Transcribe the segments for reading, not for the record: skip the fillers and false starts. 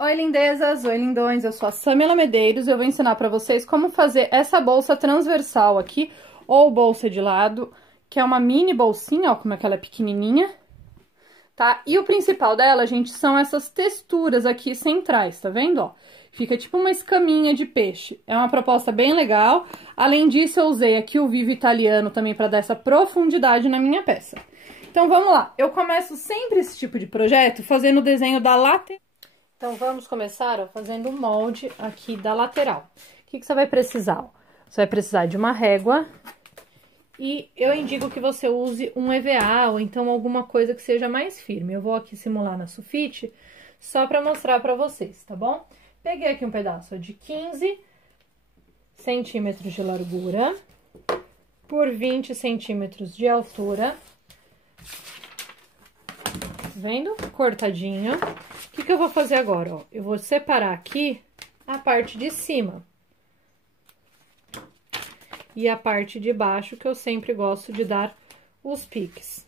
Oi, lindezas! Oi, lindões! Eu sou a Samila Medeiros e eu vou ensinar pra vocês como fazer essa bolsa transversal aqui, ou bolsa de lado, que é uma mini bolsinha, ó, como é que ela é pequenininha, tá? E o principal dela, gente, são essas texturas aqui centrais, tá vendo, ó? Fica tipo uma escaminha de peixe. É uma proposta bem legal. Além disso, eu usei aqui o Vivo Italiano também pra dar essa profundidade na minha peça. Então, vamos lá. Eu começo sempre esse tipo de projeto fazendo o desenho da lateral. Então, vamos começar, ó, fazendo o molde aqui da lateral. O que você vai precisar? Ó? Você vai precisar de uma régua e eu indico que você use um EVA ou então alguma coisa que seja mais firme. Eu vou aqui simular na sulfite só pra mostrar pra vocês, tá bom? Peguei aqui um pedaço de 15 centímetros de largura por 20 centímetros de altura. Tá vendo? Cortadinho. O que eu vou fazer agora, ó? Eu vou separar aqui a parte de cima. E a parte de baixo, que eu sempre gosto de dar os piques.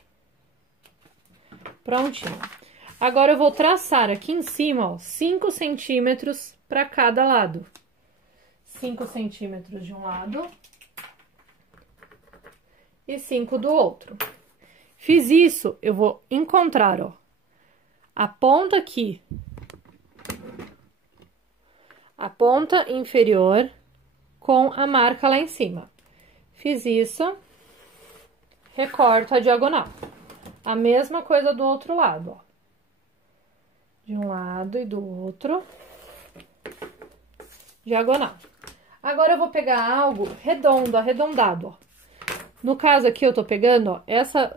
Prontinho. Agora, eu vou traçar aqui em cima, ó, 5 centímetros para cada lado. 5 centímetros de um lado. E 5 do outro. Fiz isso, eu vou encontrar, ó, a ponta aqui, a ponta inferior com a marca lá em cima. Fiz isso, recorto a diagonal. A mesma coisa do outro lado, ó. De um lado e do outro, diagonal. Agora, eu vou pegar algo redondo, arredondado, ó. No caso aqui, eu tô pegando, ó,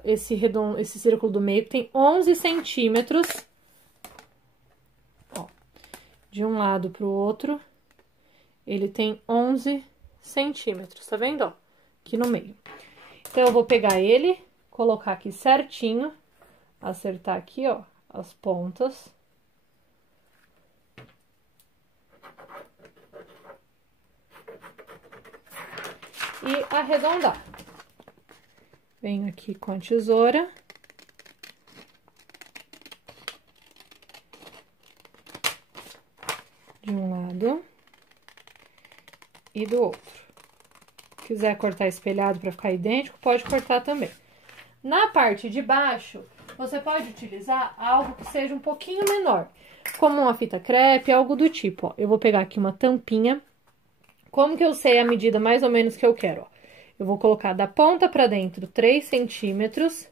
esse círculo do meio que tem 11 centímetros, ó, de um lado pro outro, ele tem 11 centímetros, tá vendo, ó, aqui no meio. Então, eu vou pegar ele, colocar aqui certinho, acertar aqui, ó, as pontas. E arredondar. Venho aqui com a tesoura. De um lado. E do outro. Se quiser cortar espelhado para ficar idêntico, pode cortar também. Na parte de baixo, você pode utilizar algo que seja um pouquinho menor. Como uma fita crepe, algo do tipo, ó. Eu vou pegar aqui uma tampinha. Como que eu sei a medida mais ou menos que eu quero, ó? Eu vou colocar da ponta pra dentro 3 centímetros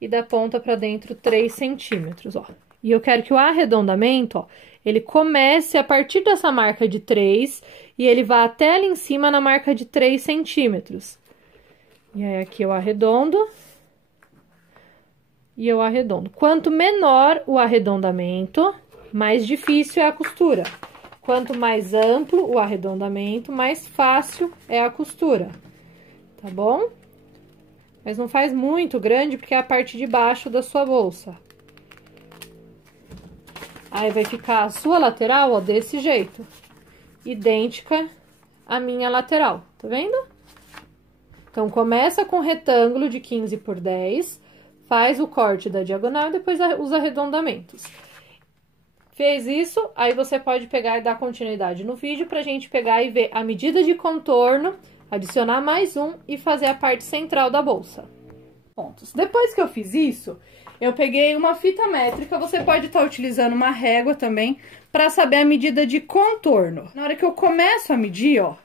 e da ponta pra dentro 3 centímetros, ó. E eu quero que o arredondamento, ó, ele comece a partir dessa marca de 3 e ele vá até ali em cima na marca de 3 centímetros. E aí, aqui eu arredondo e eu arredondo. Quanto menor o arredondamento, mais difícil é a costura. Quanto mais amplo o arredondamento, mais fácil é a costura. Tá bom? Mas não faz muito grande, porque é a parte de baixo da sua bolsa. Aí, vai ficar a sua lateral, ó, desse jeito. Idêntica à minha lateral, tá vendo? Então, começa com retângulo de 15 por 10, faz o corte da diagonal e depois os arredondamentos. Fez isso, aí você pode pegar e dar continuidade no vídeo pra gente pegar e ver a medida de contorno, adicionar mais um e fazer a parte central da bolsa. Pontos. Depois que eu fiz isso, eu peguei uma fita métrica, você pode estar utilizando uma régua também, para saber a medida de contorno. Na hora que eu começo a medir, ó, vou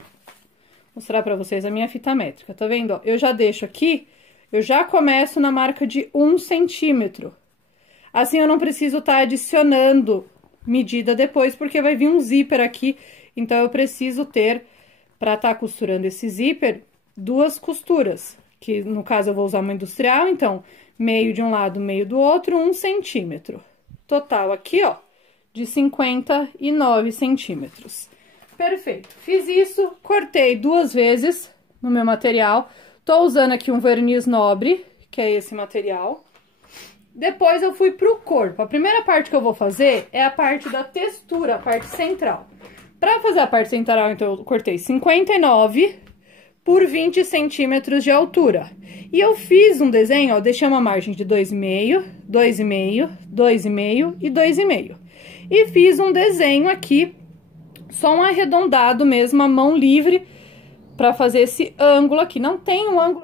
mostrar para vocês a minha fita métrica, tá vendo? Ó, eu já deixo aqui, eu já começo na marca de 1 centímetro. Assim, eu não preciso estar adicionando medida depois, porque vai vir um zíper aqui, então eu preciso ter, para estar costurando esse zíper, 2 costuras, que no caso eu vou usar uma industrial, então, meio de um lado, meio do outro, 1 centímetro. Total aqui, ó, de 59 centímetros. Perfeito. Fiz isso, cortei 2 vezes no meu material, tô usando aqui um verniz nobre, que é esse material. Depois eu fui pro corpo. A primeira parte que eu vou fazer é a parte da textura, a parte central. Pra fazer a parte central, então, eu cortei 59 por 20 centímetros de altura. E eu fiz um desenho, ó, deixei uma margem de 2,5, 2,5, 2,5 e 2,5. E fiz um desenho aqui, só um arredondado mesmo, a mão livre, pra fazer esse ângulo aqui. Não tem um ângulo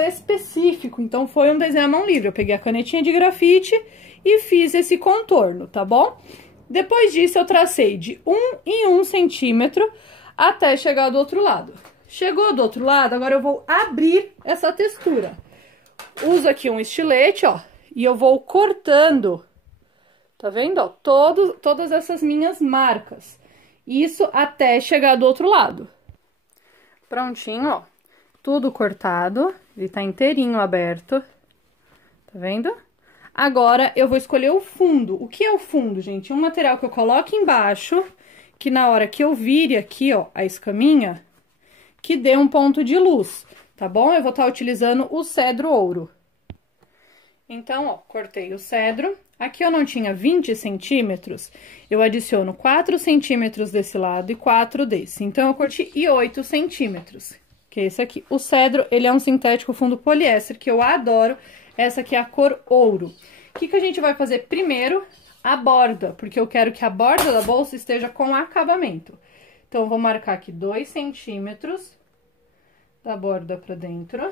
específico, então foi um desenho à mão livre. Eu peguei a canetinha de grafite e fiz esse contorno, tá bom? Depois disso, eu tracei de 1 em 1 centímetro até chegar do outro lado. Chegou do outro lado, agora eu vou abrir essa textura. Uso aqui um estilete, ó, e eu vou cortando, tá vendo, ó, todas essas minhas marcas. Isso até chegar do outro lado. Prontinho, ó, tudo cortado, ele tá inteirinho aberto, tá vendo? Agora, eu vou escolher o fundo. O que é o fundo, gente? Um material que eu coloco embaixo, que na hora que eu vire aqui, ó, a escaminha, que dê um ponto de luz, tá bom? Eu vou estar utilizando o cedro ouro. Então, ó, cortei o cedro. Aqui eu não tinha 20 centímetros, eu adiciono 4 centímetros desse lado e 4 desse. Então, eu cortei 8 centímetros, que é esse aqui. O cedro, ele é um sintético fundo poliéster, que eu adoro. Essa aqui é a cor ouro. O que a gente vai fazer primeiro? A borda, porque eu quero que a borda da bolsa esteja com acabamento. Então, eu vou marcar aqui 2 centímetros da borda pra dentro.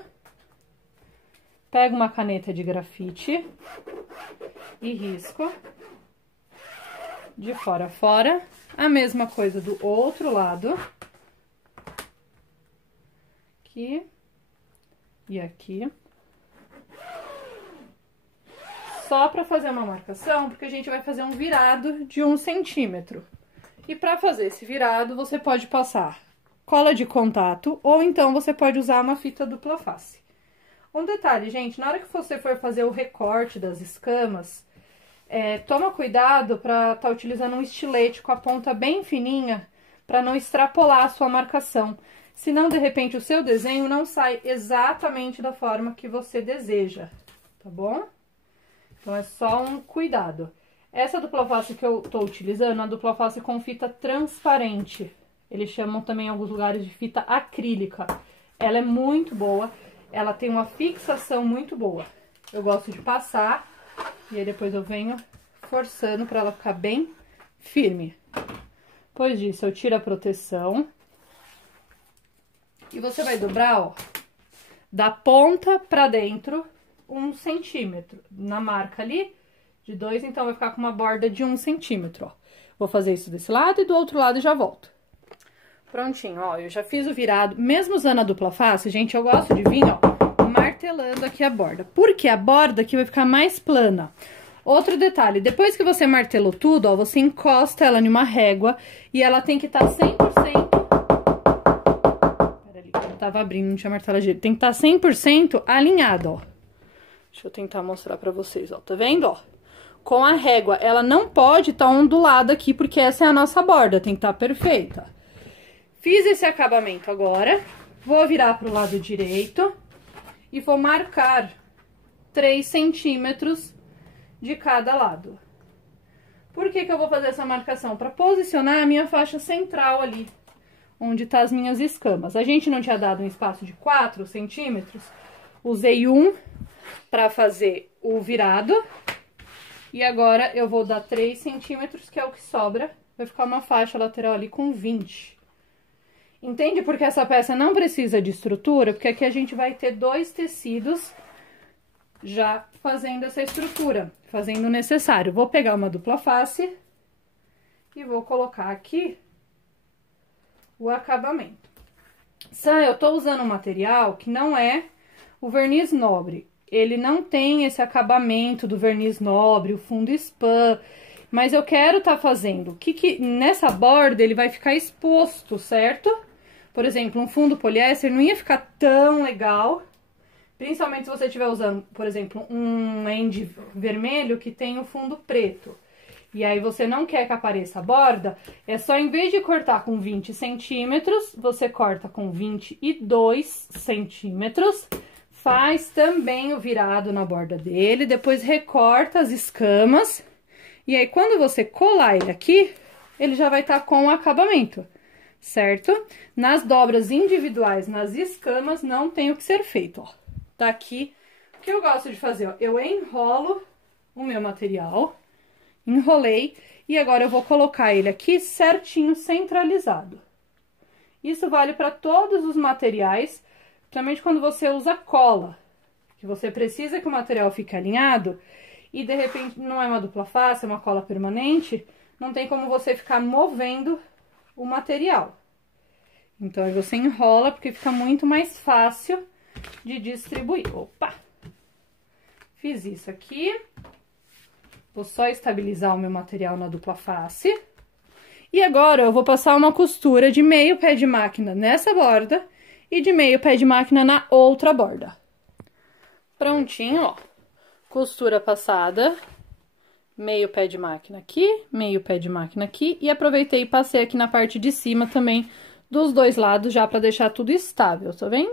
Pego uma caneta de grafite e risco de fora a fora. A mesma coisa do outro lado. Aqui e aqui. Só pra fazer uma marcação, porque a gente vai fazer um virado de 1 centímetro. E pra fazer esse virado, você pode passar cola de contato, ou então você pode usar uma fita dupla face. Um detalhe, gente, na hora que você for fazer o recorte das escamas, toma cuidado pra tá utilizando um estilete com a ponta bem fininha, pra não extrapolar a sua marcação. Senão, de repente, o seu desenho não sai exatamente da forma que você deseja, tá bom? Então, é só um cuidado. Essa dupla face que eu tô utilizando é uma dupla face com fita transparente. Eles chamam também em alguns lugares de fita acrílica. Ela é muito boa, ela tem uma fixação muito boa. Eu gosto de passar e aí depois eu venho forçando pra ela ficar bem firme. Depois disso, eu tiro a proteção. E você vai dobrar, ó, da ponta pra dentro 1 centímetro. Na marca ali, de 2, então vai ficar com uma borda de 1 centímetro, ó. Vou fazer isso desse lado e do outro lado e já volto. Prontinho, ó, eu já fiz o virado. Mesmo usando a dupla face, gente, eu gosto de vir, ó, martelando aqui a borda. Porque a borda aqui vai ficar mais plana. Outro detalhe, depois que você martelou tudo, ó, você encosta ela em uma régua e ela tem que estar 100%... Peraí, eu tava abrindo, não tinha martelado direito. Tem que estar 100% alinhada, ó. Deixa eu tentar mostrar pra vocês, ó, tá vendo, ó? Com a régua, ela não pode estar ondulada aqui, porque essa é a nossa borda, tem que estar perfeita. Fiz esse acabamento agora, vou virar pro lado direito e vou marcar 3 centímetros de cada lado. Por que eu vou fazer essa marcação? Para posicionar a minha faixa central ali, onde tá as minhas escamas. A gente não tinha dado um espaço de 4 centímetros, usei um para fazer o virado. E agora eu vou dar 3 centímetros, que é o que sobra. Vai ficar uma faixa lateral ali com 20. Entende porque essa peça não precisa de estrutura? Porque aqui a gente vai ter 2 tecidos já fazendo essa estrutura, fazendo o necessário. Vou pegar uma dupla face e vou colocar aqui o acabamento. Eu tô usando um material que não é o verniz nobre. Ele não tem esse acabamento do verniz nobre, o fundo spam, mas eu quero tá fazendo que nessa borda ele vai ficar exposto, certo? Por exemplo, um fundo poliéster não ia ficar tão legal, principalmente se você estiver usando, por exemplo, um end vermelho que tem o fundo preto. E aí você não quer que apareça a borda, é só em vez de cortar com 20 centímetros, você corta com 22 centímetros. Faz também o virado na borda dele, depois recorta as escamas. E aí, quando você colar ele aqui, ele já vai estar com o acabamento, certo? Nas dobras individuais, nas escamas, não tem o que ser feito, ó. Tá aqui O que eu gosto de fazer, ó, eu enrolo o meu material, enrolei, e agora eu vou colocar ele aqui certinho, centralizado. Isso vale para todos os materiais, principalmente quando você usa cola, que você precisa que o material fique alinhado, e de repente não é uma dupla face, é uma cola permanente, não tem como você ficar movendo o material. Então, aí você enrola, porque fica muito mais fácil de distribuir. Opa! Fiz isso aqui. Vou só estabilizar o meu material na dupla face. E agora, eu vou passar uma costura de meio pé de máquina nessa borda e de meio pé de máquina na outra borda. Prontinho, ó. Costura passada. Meio pé de máquina aqui, meio pé de máquina aqui. E aproveitei e passei aqui na parte de cima também, dos dois lados, já pra deixar tudo estável, tá vendo?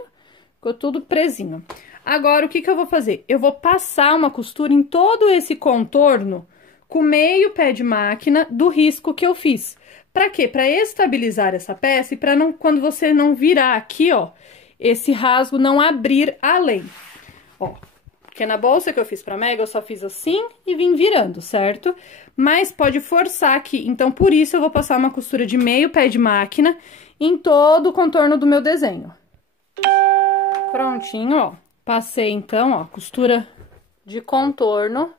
Ficou tudo presinho. Agora, o que que eu vou fazer? Eu vou passar uma costura em todo esse contorno com meio pé de máquina do risco que eu fiz. Pra quê? Pra estabilizar essa peça e pra não, quando você não virar aqui, ó, esse rasgo não abrir além. Ó, porque na bolsa que eu fiz pra Mega, eu só fiz assim e vim virando, certo? Mas pode forçar aqui, então por isso eu vou passar uma costura de meio pé de máquina em todo o contorno do meu desenho. Prontinho, ó. Passei, então, ó, costura de contorno,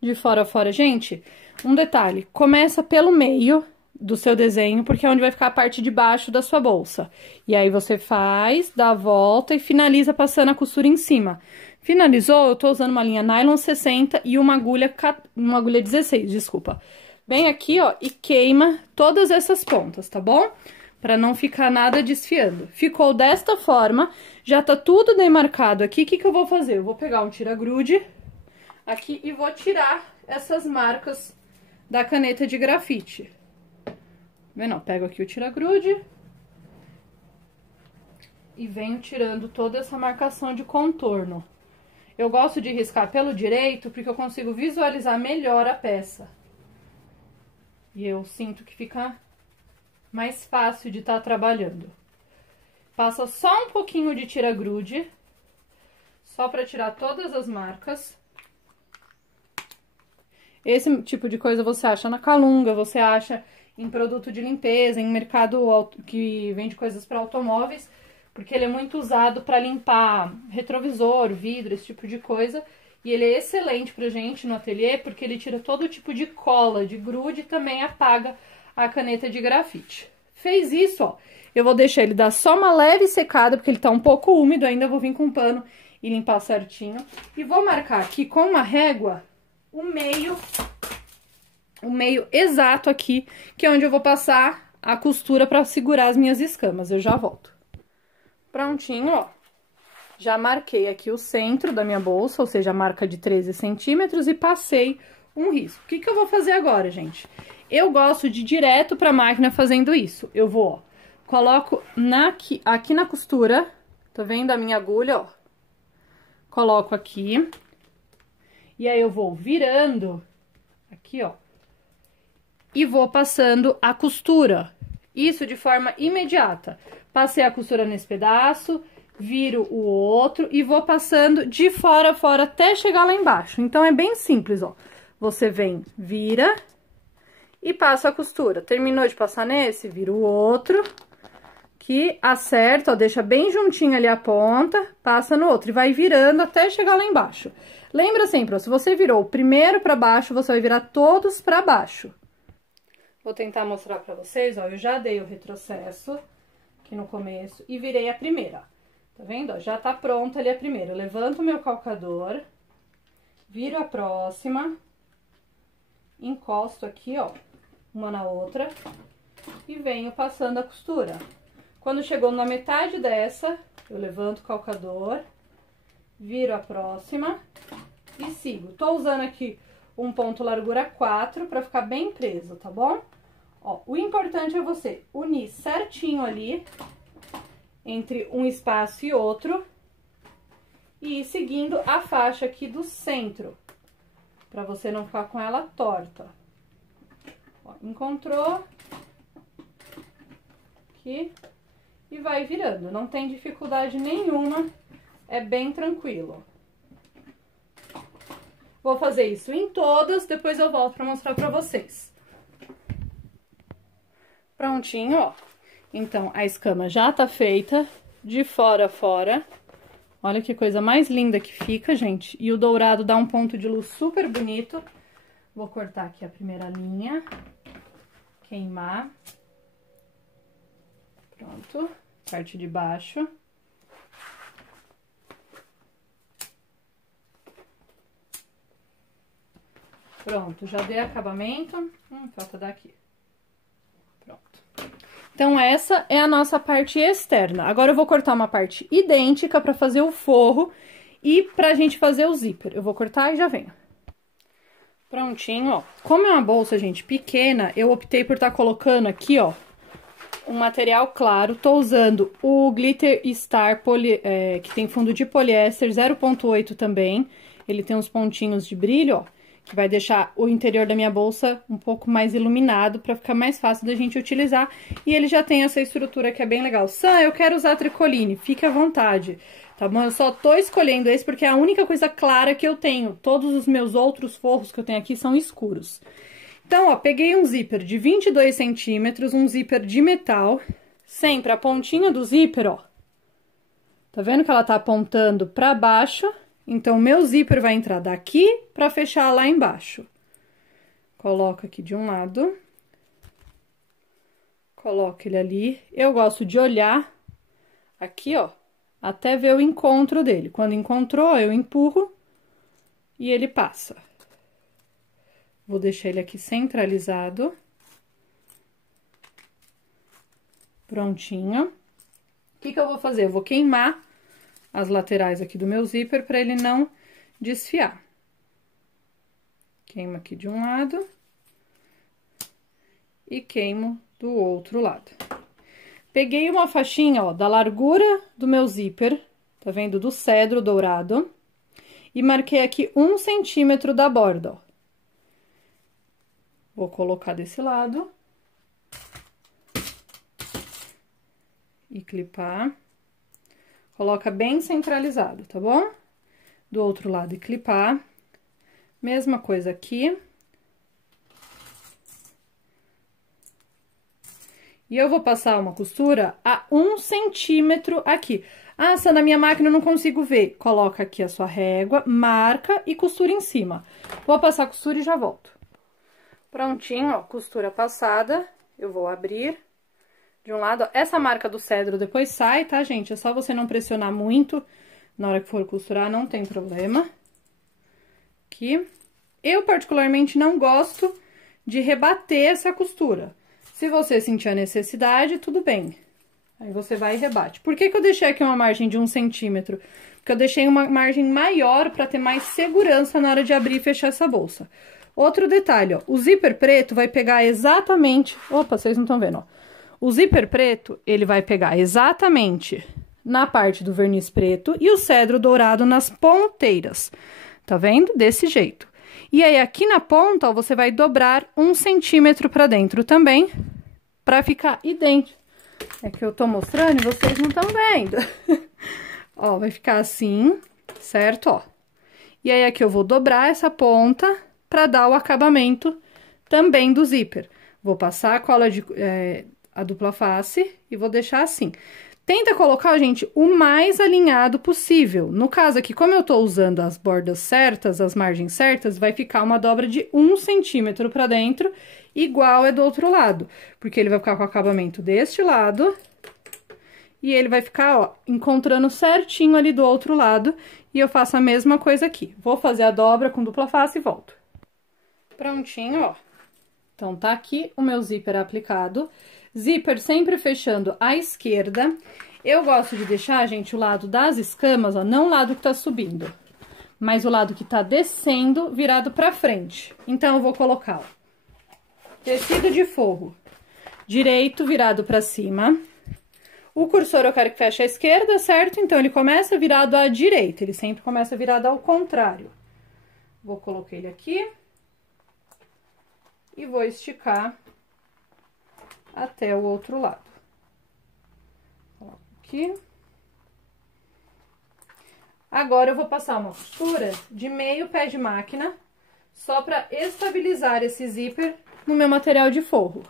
de fora a fora. Gente, um detalhe, começa pelo meio do seu desenho, porque é onde vai ficar a parte de baixo da sua bolsa. E aí, você faz, dá a volta e finaliza passando a costura em cima. Finalizou, eu tô usando uma linha nylon 60 e uma agulha 16, desculpa. Vem aqui, ó, e queima todas essas pontas, tá bom? Pra não ficar nada desfiando. Ficou desta forma, já tá tudo demarcado aqui. O que que eu vou fazer? Eu vou pegar um tira-grude aqui e vou tirar essas marcas da caneta de grafite. Vendo? Pego aqui o tira-grude e venho tirando toda essa marcação de contorno. Eu gosto de riscar pelo direito porque eu consigo visualizar melhor a peça. E eu sinto que fica mais fácil de estar trabalhando. Passa só um pouquinho de tira-grude, só para tirar todas as marcas. Esse tipo de coisa você acha na Calunga, você acha em produto de limpeza, em mercado que vende coisas para automóveis, porque ele é muito usado para limpar retrovisor, vidro, esse tipo de coisa. E ele é excelente pra gente no ateliê, porque ele tira todo tipo de cola, de grude, e também apaga a caneta de grafite. Fez isso, ó, eu vou deixar ele dar só uma leve secada, porque ele tá um pouco úmido ainda, eu vou vir com um pano e limpar certinho. E vou marcar aqui com uma régua o meio exato aqui, que é onde eu vou passar a costura pra segurar as minhas escamas. Eu já volto. Prontinho, ó. Já marquei aqui o centro da minha bolsa, ou seja, a marca de 13 centímetros, e passei um risco. O que que eu vou fazer agora, gente? Eu gosto de ir direto pra máquina fazendo isso. Eu vou, ó, coloco aqui na costura, tá vendo a minha agulha, ó? Coloco aqui, e aí eu vou virando aqui, ó, e vou passando a costura. Isso de forma imediata. Passei a costura nesse pedaço, viro o outro e vou passando de fora a fora até chegar lá embaixo. Então, é bem simples, ó. Você vem, vira e passa a costura. Terminou de passar nesse, vira o outro, que acerta, ó, deixa bem juntinho ali a ponta, passa no outro e vai virando até chegar lá embaixo. Lembra sempre, ó, se você virou o primeiro pra baixo, você vai virar todos pra baixo. Vou tentar mostrar pra vocês, ó, eu já dei o retrocesso aqui no começo e virei a primeira, ó. Tá vendo? Ó, já tá pronta ali a primeira. Eu levanto o meu calcador, viro a próxima, encosto aqui, ó, uma na outra e venho passando a costura. Quando chegou na metade dessa, eu levanto o calcador, viro a próxima e sigo. Tô usando aqui um ponto largura 4 pra ficar bem preso, tá bom? Ó, o importante é você unir certinho ali entre um espaço e outro e ir seguindo a faixa aqui do centro, pra você não ficar com ela torta. Ó, encontrou aqui e vai virando, não tem dificuldade nenhuma, é bem tranquilo. Vou fazer isso em todas, depois eu volto pra mostrar pra vocês. Prontinho, ó. Então, a escama já tá feita, de fora a fora. Olha que coisa mais linda que fica, gente. E o dourado dá um ponto de luz super bonito. Vou cortar aqui a primeira linha. Queimar. Pronto. Parte de baixo. Pronto, já dei acabamento. Falta daqui. Pronto. Então, essa é a nossa parte externa. Agora, eu vou cortar uma parte idêntica pra fazer o forro e pra gente fazer o zíper. Eu vou cortar e já venho. Prontinho, ó. Como é uma bolsa, gente, pequena, eu optei por estar colocando aqui, ó, um material claro. Tô usando o Glitter Star que tem fundo de poliéster 0,8 também. Ele tem uns pontinhos de brilho, ó, que vai deixar o interior da minha bolsa um pouco mais iluminado para ficar mais fácil da gente utilizar. E ele já tem essa estrutura que é bem legal. Sam, eu quero usar tricoline, fique à vontade, tá bom? Eu só tô escolhendo esse porque é a única coisa clara que eu tenho. Todos os meus outros forros que eu tenho aqui são escuros. Então, ó, peguei um zíper de 22 centímetros, um zíper de metal. Sempre a pontinha do zíper, ó. Tá vendo que ela tá apontando pra baixo? Então, o meu zíper vai entrar daqui pra fechar lá embaixo. Coloco aqui de um lado. Coloco ele ali. Eu gosto de olhar aqui, ó, até ver o encontro dele. Quando encontrou, eu empurro e ele passa. Vou deixar ele aqui centralizado. Prontinho. O que que eu vou fazer? Eu vou queimar as laterais aqui do meu zíper para ele não desfiar. Queimo aqui de um lado e queimo do outro lado. Peguei uma faixinha, ó, da largura do meu zíper, tá vendo? Do cedro dourado, e marquei aqui 1 centímetro da borda, ó. Vou colocar desse lado e clipar. Coloca bem centralizado, tá bom? Do outro lado e clipar. Mesma coisa aqui. E eu vou passar uma costura a 1 centímetro aqui. Ah, se na minha máquina eu não consigo ver. Coloca aqui a sua régua, marca e costura em cima. Vou passar a costura e já volto. Prontinho, ó, costura passada. Eu vou abrir de um lado, ó. Essa marca do cedro depois sai, tá, gente? É só você não pressionar muito na hora que for costurar, não tem problema. Aqui. Eu, particularmente, não gosto de rebater essa costura. Se você sentir a necessidade, tudo bem. Aí você vai e rebate. Por que que eu deixei aqui uma margem de 1 centímetro? Porque eu deixei uma margem maior para ter mais segurança na hora de abrir e fechar essa bolsa. Outro detalhe, ó. O zíper preto vai pegar exatamente... Opa, vocês não estão vendo, ó. O zíper preto, ele vai pegar exatamente na parte do verniz preto e o cedro dourado nas ponteiras. Tá vendo? Desse jeito. E aí, aqui na ponta, ó, você vai dobrar 1 centímetro pra dentro também, pra ficar idêntico. É que eu tô mostrando e vocês não estão vendo. Ó, vai ficar assim, certo? Ó. E aí, aqui eu vou dobrar essa ponta pra dar o acabamento também do zíper. Vou passar a cola de... a dupla face e vou deixar assim. Tenta colocar, gente, o mais alinhado possível. No caso aqui, como eu tô usando as bordas certas, as margens certas, vai ficar uma dobra de 1 centímetro pra dentro, igual é do outro lado. Porque ele vai ficar com o acabamento deste lado e ele vai ficar, ó, encontrando certinho ali do outro lado. E eu faço a mesma coisa aqui. Vou fazer a dobra com dupla face e volto. Prontinho, ó. Então, tá aqui o meu zíper aplicado. Zíper sempre fechando à esquerda. Eu gosto de deixar, gente, o lado das escamas, ó, não o lado que tá subindo, mas o lado que tá descendo virado pra frente. Então, eu vou colocar, ó, tecido de forro direito virado pra cima. O cursor eu quero que feche à esquerda, certo? Então, ele começa virado à direita, ele sempre começa virado ao contrário. Vou colocar ele aqui e vou esticar até o outro lado. Coloco aqui. Agora, eu vou passar uma costura de meio pé de máquina, só pra estabilizar esse zíper no meu material de forro.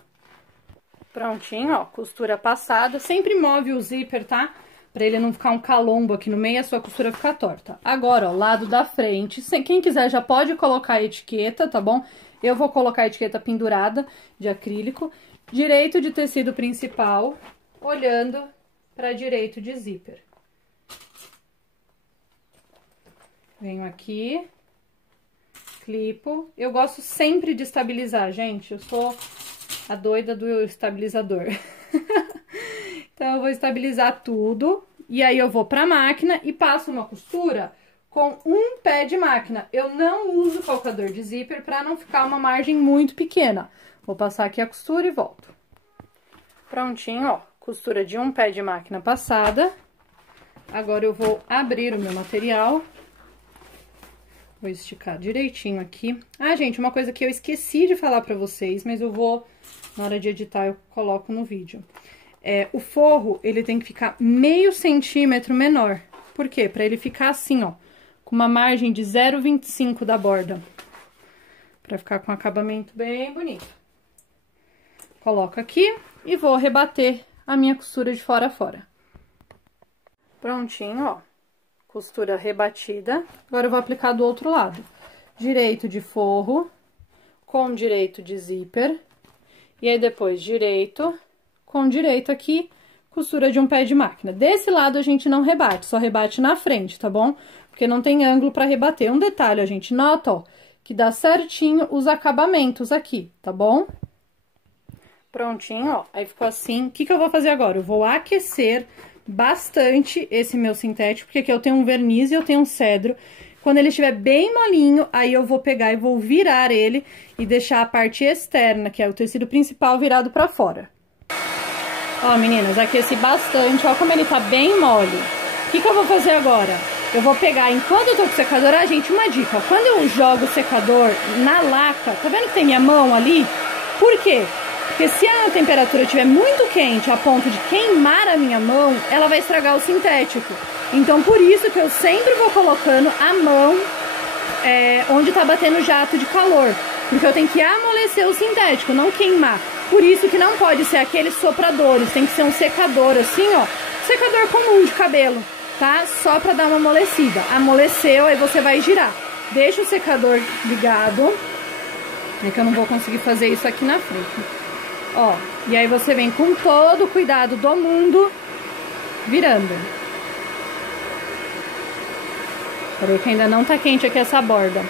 Prontinho, ó, costura passada. Sempre move o zíper, tá? Pra ele não ficar um calombo aqui no meio e a sua costura ficar torta. Agora, ó, lado da frente. Quem quiser já pode colocar a etiqueta, tá bom? Eu vou colocar a etiqueta pendurada de acrílico. Direito de tecido principal, olhando pra direito de zíper. Venho aqui, clipo. Eu gosto sempre de estabilizar, gente. Eu sou a doida do estabilizador. Então, eu vou estabilizar tudo. E aí, eu vou pra máquina e passo uma costura com um pé de máquina. Eu não uso calcador de zíper pra não ficar uma margem muito pequena. Vou passar aqui a costura e volto. Prontinho, ó. Costura de um pé de máquina passada. Agora, eu vou abrir o meu material. Vou esticar direitinho aqui. Ah, gente, uma coisa que eu esqueci de falar pra vocês, mas eu vou, na hora de editar, eu coloco no vídeo. O forro, ele tem que ficar meio centímetro menor. Por quê? Pra ele ficar assim, ó, com uma margem de 0,25 da borda. Pra ficar com um acabamento bem bonito. Coloco aqui e vou rebater a minha costura de fora a fora. Prontinho, ó. Costura rebatida. Agora, eu vou aplicar do outro lado. Direito de forro, com direito de zíper. E aí, depois, direito, com direito aqui, costura de um pé de máquina. Desse lado, a gente não rebate, só rebate na frente, tá bom? Porque não tem ângulo pra rebater. Um detalhe, a gente nota, ó, que dá certinho os acabamentos aqui, tá bom? Prontinho, ó. Aí, ficou assim. O que que eu vou fazer agora? Eu vou aquecer bastante esse meu sintético, porque aqui eu tenho um verniz e eu tenho um cedro. Quando ele estiver bem molinho, aí eu vou pegar e vou virar ele e deixar a parte externa, que é o tecido principal, virado pra fora. Ó, meninas, aqueci bastante, ó como ele tá bem mole. O que que eu vou fazer agora? Eu vou pegar, enquanto eu tô com o secador, gente, uma dica, ó, quando eu jogo o secador na laca, tá vendo que tem minha mão ali? Por quê? Porque se a temperatura estiver muito quente a ponto de queimar a minha mão, ela vai estragar o sintético. Então, por isso que eu sempre vou colocando a mão onde tá batendo jato de calor. Porque eu tenho que amolecer o sintético, não queimar. Por isso que não pode ser aqueles sopradores, tem que ser um secador assim, ó. Secador comum de cabelo, tá? Só pra dar uma amolecida. Amoleceu, aí você vai girar. Deixa o secador ligado. É que eu não vou conseguir fazer isso aqui na frente. Ó, e aí você vem com todo o cuidado do mundo, virando. Peraí que ainda não tá quente aqui essa borda.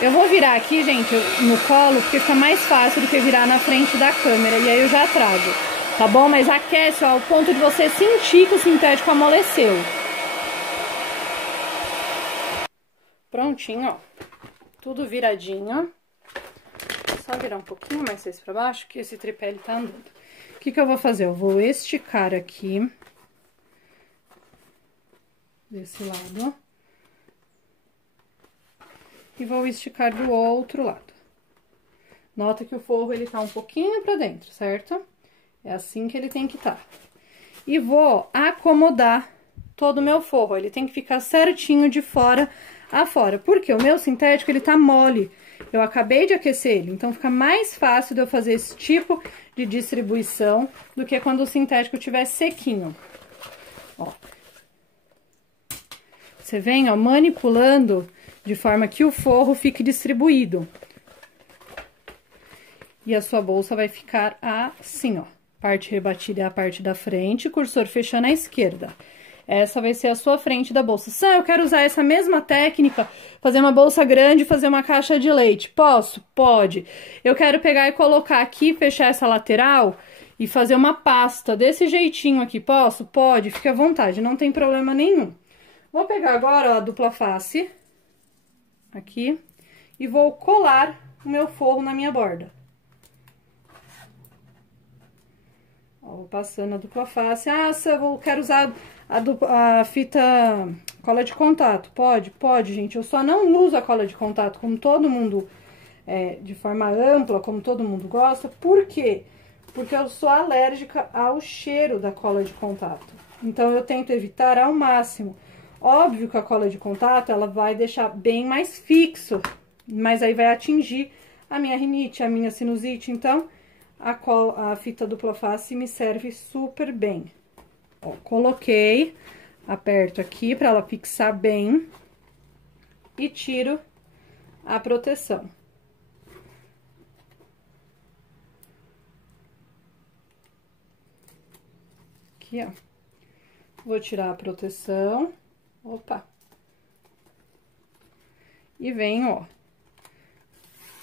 Eu vou virar aqui, gente, no colo, porque fica mais fácil do que virar na frente da câmera. E aí eu já trago, tá bom? Mas aquece, ó, ao ponto de você sentir que o sintético amoleceu. Prontinho, ó. Tudo viradinho. Só virar um pouquinho mais pra baixo, que esse tripé ele tá andando. O que que eu vou fazer? Eu vou esticar aqui. Desse lado. E vou esticar do outro lado. Nota que o forro, ele tá um pouquinho pra dentro, certo? É assim que ele tem que tá. E vou acomodar todo o meu forro. Ele tem que ficar certinho de fora a fora. Porque o meu sintético, ele tá mole. Eu acabei de aquecer ele, então fica mais fácil de eu fazer esse tipo de distribuição do que quando o sintético estiver sequinho. Ó. Você vem, ó, manipulando de forma que o forro fique distribuído. E a sua bolsa vai ficar assim, ó. Parte rebatida é a parte da frente, cursor fechando à esquerda. Essa vai ser a sua frente da bolsa. Sam, eu quero usar essa mesma técnica, fazer uma bolsa grande e fazer uma caixa de leite. Posso? Pode. Eu quero pegar e colocar aqui, fechar essa lateral e fazer uma pasta desse jeitinho aqui. Posso? Pode. Fique à vontade, não tem problema nenhum. Vou pegar agora, ó, a dupla face, aqui, e vou colar o meu forro na minha borda. Ó, vou passando a dupla face. Ah, eu quero usar a fita cola de contato. Pode? Pode, gente. Eu só não uso a cola de contato, como todo mundo de forma ampla, como todo mundo gosta. Por quê? Porque eu sou alérgica ao cheiro da cola de contato. Então, eu tento evitar ao máximo. Óbvio que a cola de contato, ela vai deixar bem mais fixo, mas aí vai atingir a minha rinite, a minha sinusite. Então, a fita dupla face me serve super bem. Ó, coloquei, aperto aqui pra ela fixar bem e tiro a proteção. Aqui, ó. Vou tirar a proteção. Opa! E venho, ó,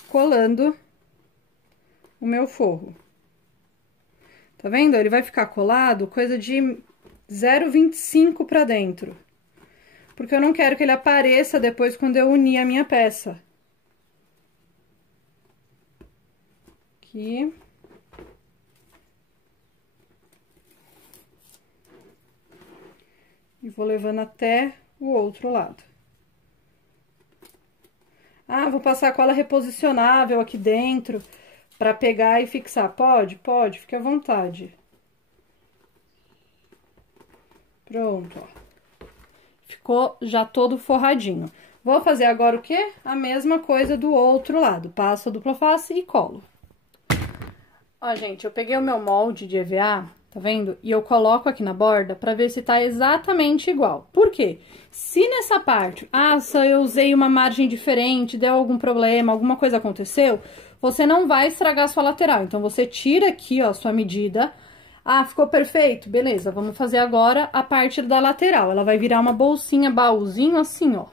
colando o meu forro. Tá vendo? Ele vai ficar colado coisa de 0,25 pra dentro. Porque eu não quero que ele apareça depois quando eu unir a minha peça. Aqui. E vou levando até o outro lado. Ah, vou passar cola reposicionável aqui dentro pra pegar e fixar. Pode? Pode, fique à vontade. Pronto, ó. Ficou já todo forradinho. Vou fazer agora o quê? A mesma coisa do outro lado. Passo a dupla face e colo. Ó, gente, eu peguei o meu molde de EVA, tá vendo? E eu coloco aqui na borda pra ver se tá exatamente igual. Por quê? Se nessa parte, só eu usei uma margem diferente, deu algum problema, alguma coisa aconteceu, você não vai estragar a sua lateral. Então, você tira aqui, ó, a sua medida. Ah, ficou perfeito? Beleza, vamos fazer agora a parte da lateral. Ela vai virar uma bolsinha, baúzinho, assim, ó,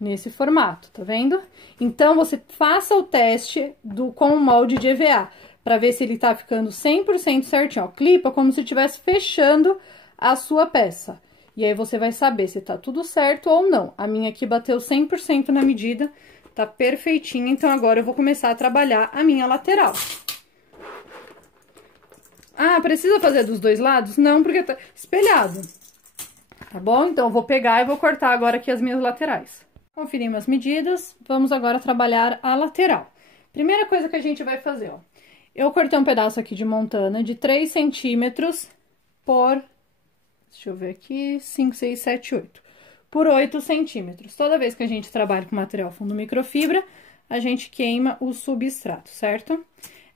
nesse formato, tá vendo? Então, você faça o teste com o molde de EVA, pra ver se ele tá ficando 100% certinho, ó. Clipa como se estivesse fechando a sua peça. E aí, você vai saber se tá tudo certo ou não. A minha aqui bateu 100% na medida, tá perfeitinha. Então, agora eu vou começar a trabalhar a minha lateral. Ah, precisa fazer dos dois lados? Não, porque tá espelhado. Tá bom? Então, eu vou pegar e vou cortar agora aqui as minhas laterais. Conferimos as medidas, vamos agora trabalhar a lateral. Primeira coisa que a gente vai fazer, ó. Eu cortei um pedaço aqui de montana de 3 centímetros por... Deixa eu ver aqui, 5, 6, 7, 8. Por 8 centímetros. Toda vez que a gente trabalha com material fundo microfibra, a gente queima o substrato, certo?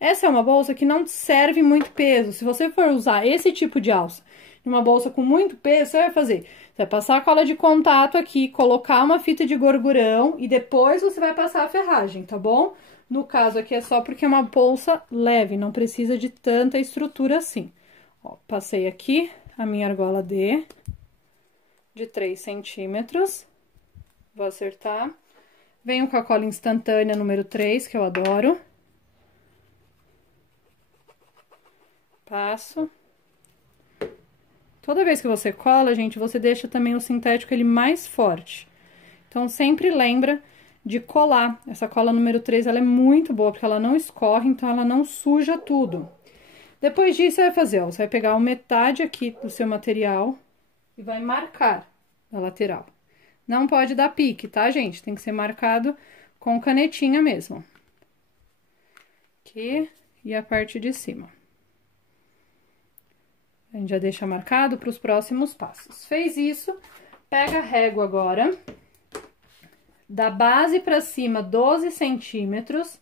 Essa é uma bolsa que não serve muito peso. Se você for usar esse tipo de alça numa bolsa com muito peso, você vai fazer? Você vai passar a cola de contato aqui, colocar uma fita de gorgurão e depois você vai passar a ferragem, tá bom? No caso aqui é só porque é uma bolsa leve, não precisa de tanta estrutura assim. Ó, passei aqui a minha argola de 3 centímetros. Vou acertar. Venho com a cola instantânea número 3, que eu adoro. Passo. Toda vez que você cola, gente, você deixa também o sintético ele mais forte. Então, sempre lembra de colar. Essa cola número 3, ela é muito boa, porque ela não escorre, então ela não suja tudo. Depois disso, você vai fazer, ó, você vai pegar a metade aqui do seu material e vai marcar na lateral. Não pode dar pique, tá, gente? Tem que ser marcado com canetinha mesmo. Aqui e a parte de cima. A gente já deixa marcado para os próximos passos. Fez isso, pega a régua agora, da base para cima 12 centímetros.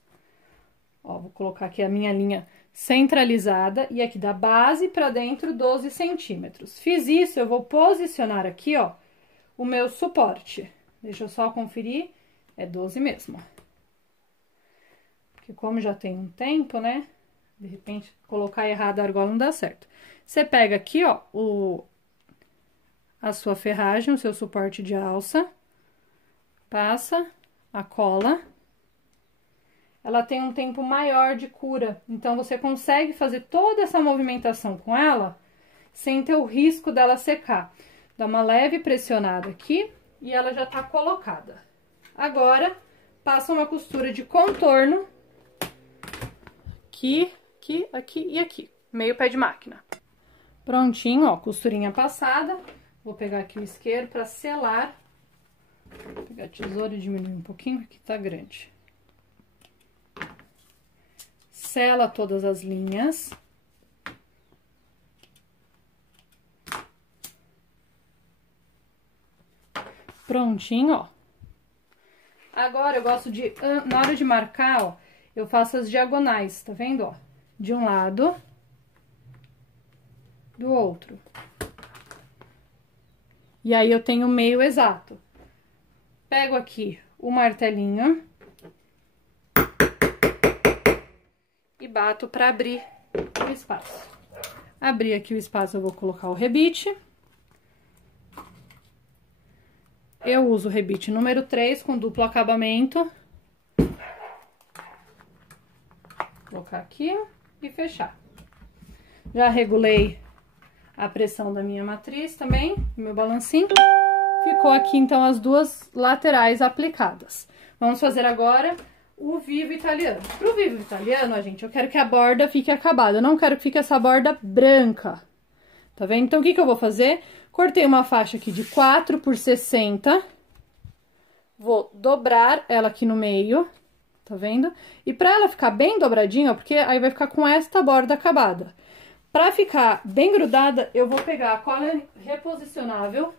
Ó, vou colocar aqui a minha linha centralizada e aqui da base para dentro 12 centímetros. Fiz isso, eu vou posicionar aqui, ó, o meu suporte. Deixa eu só conferir, é 12 mesmo. Porque como já tem um tempo, né, de repente colocar errado a argola não dá certo. Você pega aqui, ó, a sua ferragem, o seu suporte de alça, passa a cola. Ela tem um tempo maior de cura, então você consegue fazer toda essa movimentação com ela sem ter o risco dela secar. Dá uma leve pressionada aqui e ela já tá colocada. Agora, passa uma costura de contorno aqui, aqui, aqui e aqui, meio pé de máquina. Prontinho, ó, costurinha passada. Vou pegar aqui o isqueiro pra selar. Vou pegar a tesoura e diminuir um pouquinho, aqui tá grande. sela todas as linhas. Prontinho, ó. Agora, eu gosto de, na hora de marcar, ó, eu faço as diagonais, tá vendo, ó? De um lado, do outro. E aí, eu tenho o meio exato. Pego aqui o martelinho e bato pra abrir o espaço. Abrir aqui o espaço, eu vou colocar o rebite. Eu uso o rebite número 3 com duplo acabamento. Vou colocar aqui e fechar. Já regulei a pressão da minha matriz também, do meu balancinho. Ficou aqui, então, as duas laterais aplicadas. Vamos fazer agora o vivo italiano. Pro vivo italiano, ó, gente, eu quero que a borda fique acabada. Eu não quero que fique essa borda branca. Tá vendo? Então, o que que eu vou fazer? Cortei uma faixa aqui de 4 por 60. Vou dobrar ela aqui no meio, tá vendo? E pra ela ficar bem dobradinha, ó, porque aí vai ficar com esta borda acabada. Pra ficar bem grudada, eu vou pegar a cola reposicionável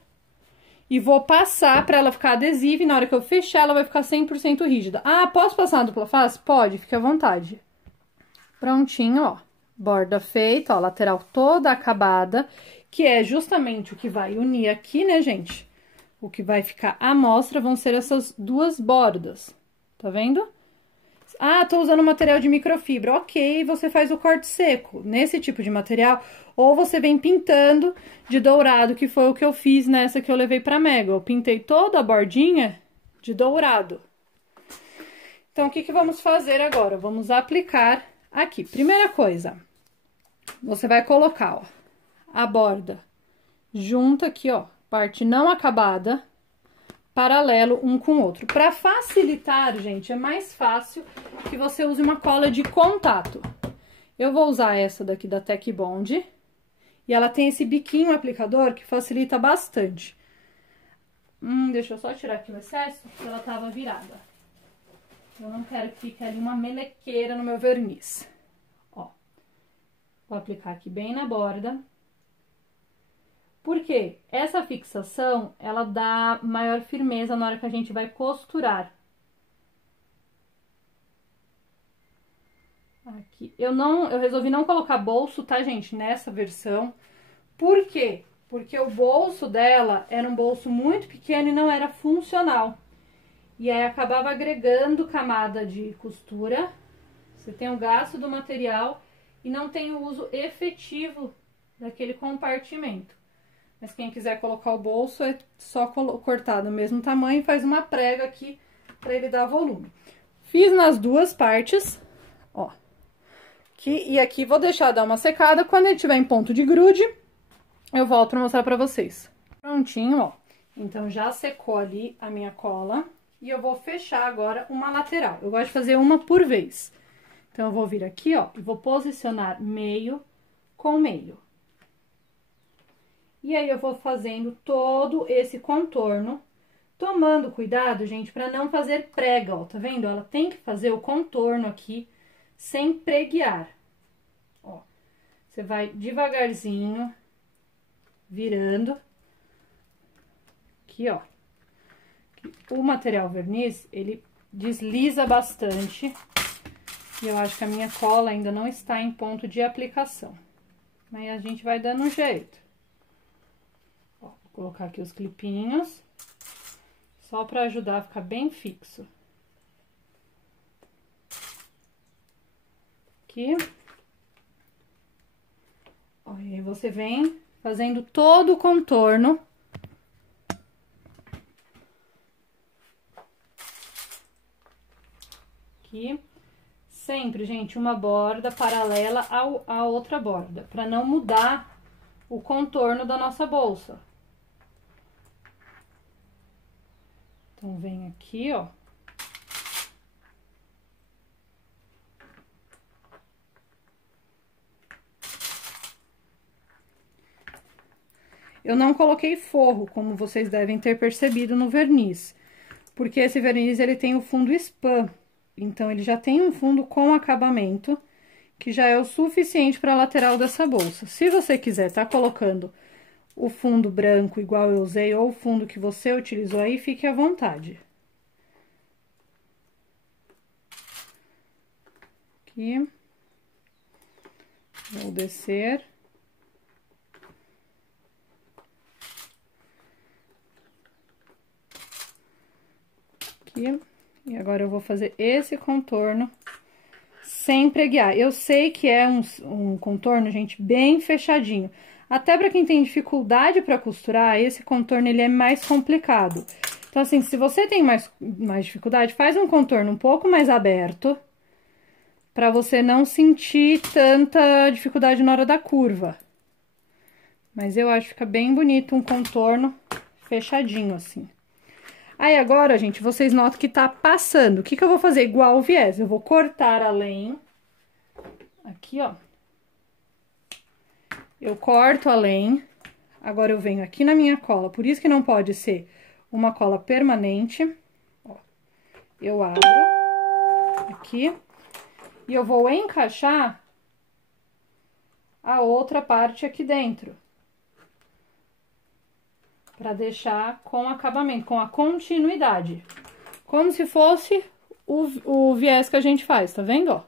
e vou passar pra ela ficar adesiva e na hora que eu fechar, ela vai ficar 100% rígida. Ah, posso passar na dupla face? Pode, fique à vontade. Prontinho, ó. Borda feita, ó, lateral toda acabada, que é justamente o que vai unir aqui, né, gente? O que vai ficar à mostra vão ser essas duas bordas, tá vendo? Ah, tô usando material de microfibra. Ok, você faz o corte seco nesse tipo de material, ou você vem pintando de dourado, que foi o que eu fiz nessa que eu levei pra Mega. Eu pintei toda a bordinha de dourado. Então, o que que vamos fazer agora? Vamos aplicar aqui. Primeira coisa, você vai colocar, ó, a borda junta aqui, ó, parte não acabada, paralelo um com o outro. Para facilitar, gente, é mais fácil que você use uma cola de contato. Eu vou usar essa daqui da Tec Bond, e ela tem esse biquinho aplicador que facilita bastante. Deixa eu só tirar aqui o excesso, porque ela tava virada. Eu não quero que fique ali uma melequeira no meu verniz. Ó, vou aplicar aqui bem na borda. Porque essa fixação, ela dá maior firmeza na hora que a gente vai costurar. Aqui. Eu resolvi não colocar bolso, tá, gente, nessa versão. Por quê? Porque o bolso dela era um bolso muito pequeno e não era funcional. E aí acabava agregando camada de costura. Você tem o gasto do material e não tem o uso efetivo daquele compartimento. Mas quem quiser colocar o bolso é só cortar do mesmo tamanho e faz uma prega aqui para ele dar volume. Fiz nas duas partes, ó. E aqui vou deixar dar uma secada. Quando ele tiver em ponto de grude, eu volto para mostrar para vocês. Prontinho, ó. Então, já secou ali a minha cola. E eu vou fechar agora uma lateral. Eu gosto de fazer uma por vez. Então, eu vou vir aqui, ó, e vou posicionar meio com meio. E aí, eu vou fazendo todo esse contorno, tomando cuidado, gente, pra não fazer prega, ó, tá vendo? Ela tem que fazer o contorno aqui sem preguear. Ó, você vai devagarzinho, virando. Aqui, ó. O material verniz, ele desliza bastante. E eu acho que a minha cola ainda não está em ponto de aplicação. Aí, a gente vai dando um jeito. Vou colocar aqui os clipinhos, só para ajudar a ficar bem fixo. Aqui. Ó, e aí você vem fazendo todo o contorno. Aqui. Sempre, gente, uma borda paralela à outra borda, para não mudar o contorno da nossa bolsa. Então, vem aqui, ó. Eu não coloquei forro, como vocês devem ter percebido no verniz. Porque esse verniz, ele tem o fundo spam. Então, ele já tem um fundo com acabamento. que já é o suficiente para a lateral dessa bolsa. Se você quiser tá colocando o fundo branco igual eu usei, ou o fundo que você utilizou aí, fique à vontade. Aqui. Vou descer. Aqui. E agora eu vou fazer esse contorno sem preguiar. Eu sei que é um contorno, gente, bem fechadinho. Até para quem tem dificuldade para costurar, esse contorno ele é mais complicado. Então, assim, se você tem mais dificuldade, faz um contorno um pouco mais aberto, para você não sentir tanta dificuldade na hora da curva. Mas eu acho que fica bem bonito um contorno fechadinho, assim. Aí, agora, gente, vocês notam que tá passando. O que que eu vou fazer? Igual o viés. Eu vou cortar além. Aqui, ó. Eu corto além. Agora, eu venho aqui na minha cola. Por isso que não pode ser uma cola permanente. Ó. Eu abro. Aqui. E eu vou encaixar a outra parte aqui dentro. Pra deixar com acabamento, com a continuidade. Como se fosse o viés que a gente faz, tá vendo, ó?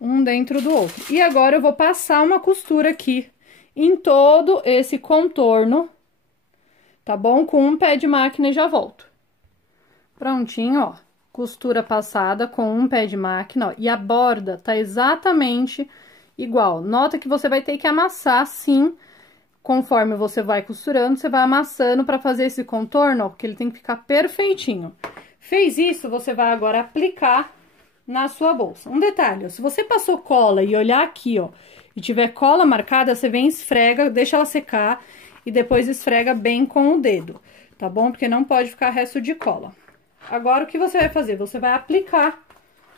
Um dentro do outro. E agora eu vou passar uma costura aqui em todo esse contorno, tá bom? Com um pé de máquina e já volto. Prontinho, ó. Costura passada com um pé de máquina, ó. E a borda tá exatamente igual. Nota que você vai ter que amassar, sim. Conforme você vai costurando, você vai amassando para fazer esse contorno, ó, porque ele tem que ficar perfeitinho. Fez isso, você vai agora aplicar na sua bolsa. Um detalhe, ó, se você passou cola e olhar aqui, ó, e tiver cola marcada, você vem, esfrega, deixa ela secar e depois esfrega bem com o dedo, tá bom? Porque não pode ficar resto de cola. Agora, o que você vai fazer? Você vai aplicar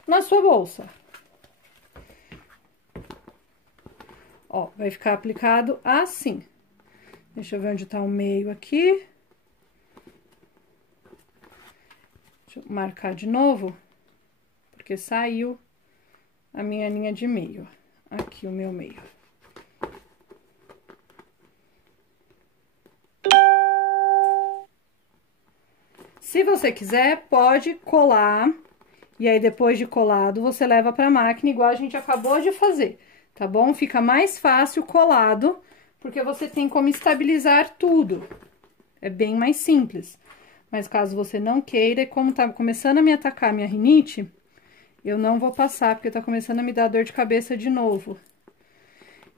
na sua bolsa. Ó, vai ficar aplicado assim. Deixa eu ver onde tá o meio aqui. Deixa eu marcar de novo, porque saiu a minha linha de meio. Aqui o meu meio. Se você quiser, pode colar, e aí depois de colado, você leva pra máquina, igual a gente acabou de fazer, tá bom? Fica mais fácil colado, porque você tem como estabilizar tudo. É bem mais simples. Mas caso você não queira, e como tá começando a me atacar a minha rinite, eu não vou passar, porque tá começando a me dar dor de cabeça de novo.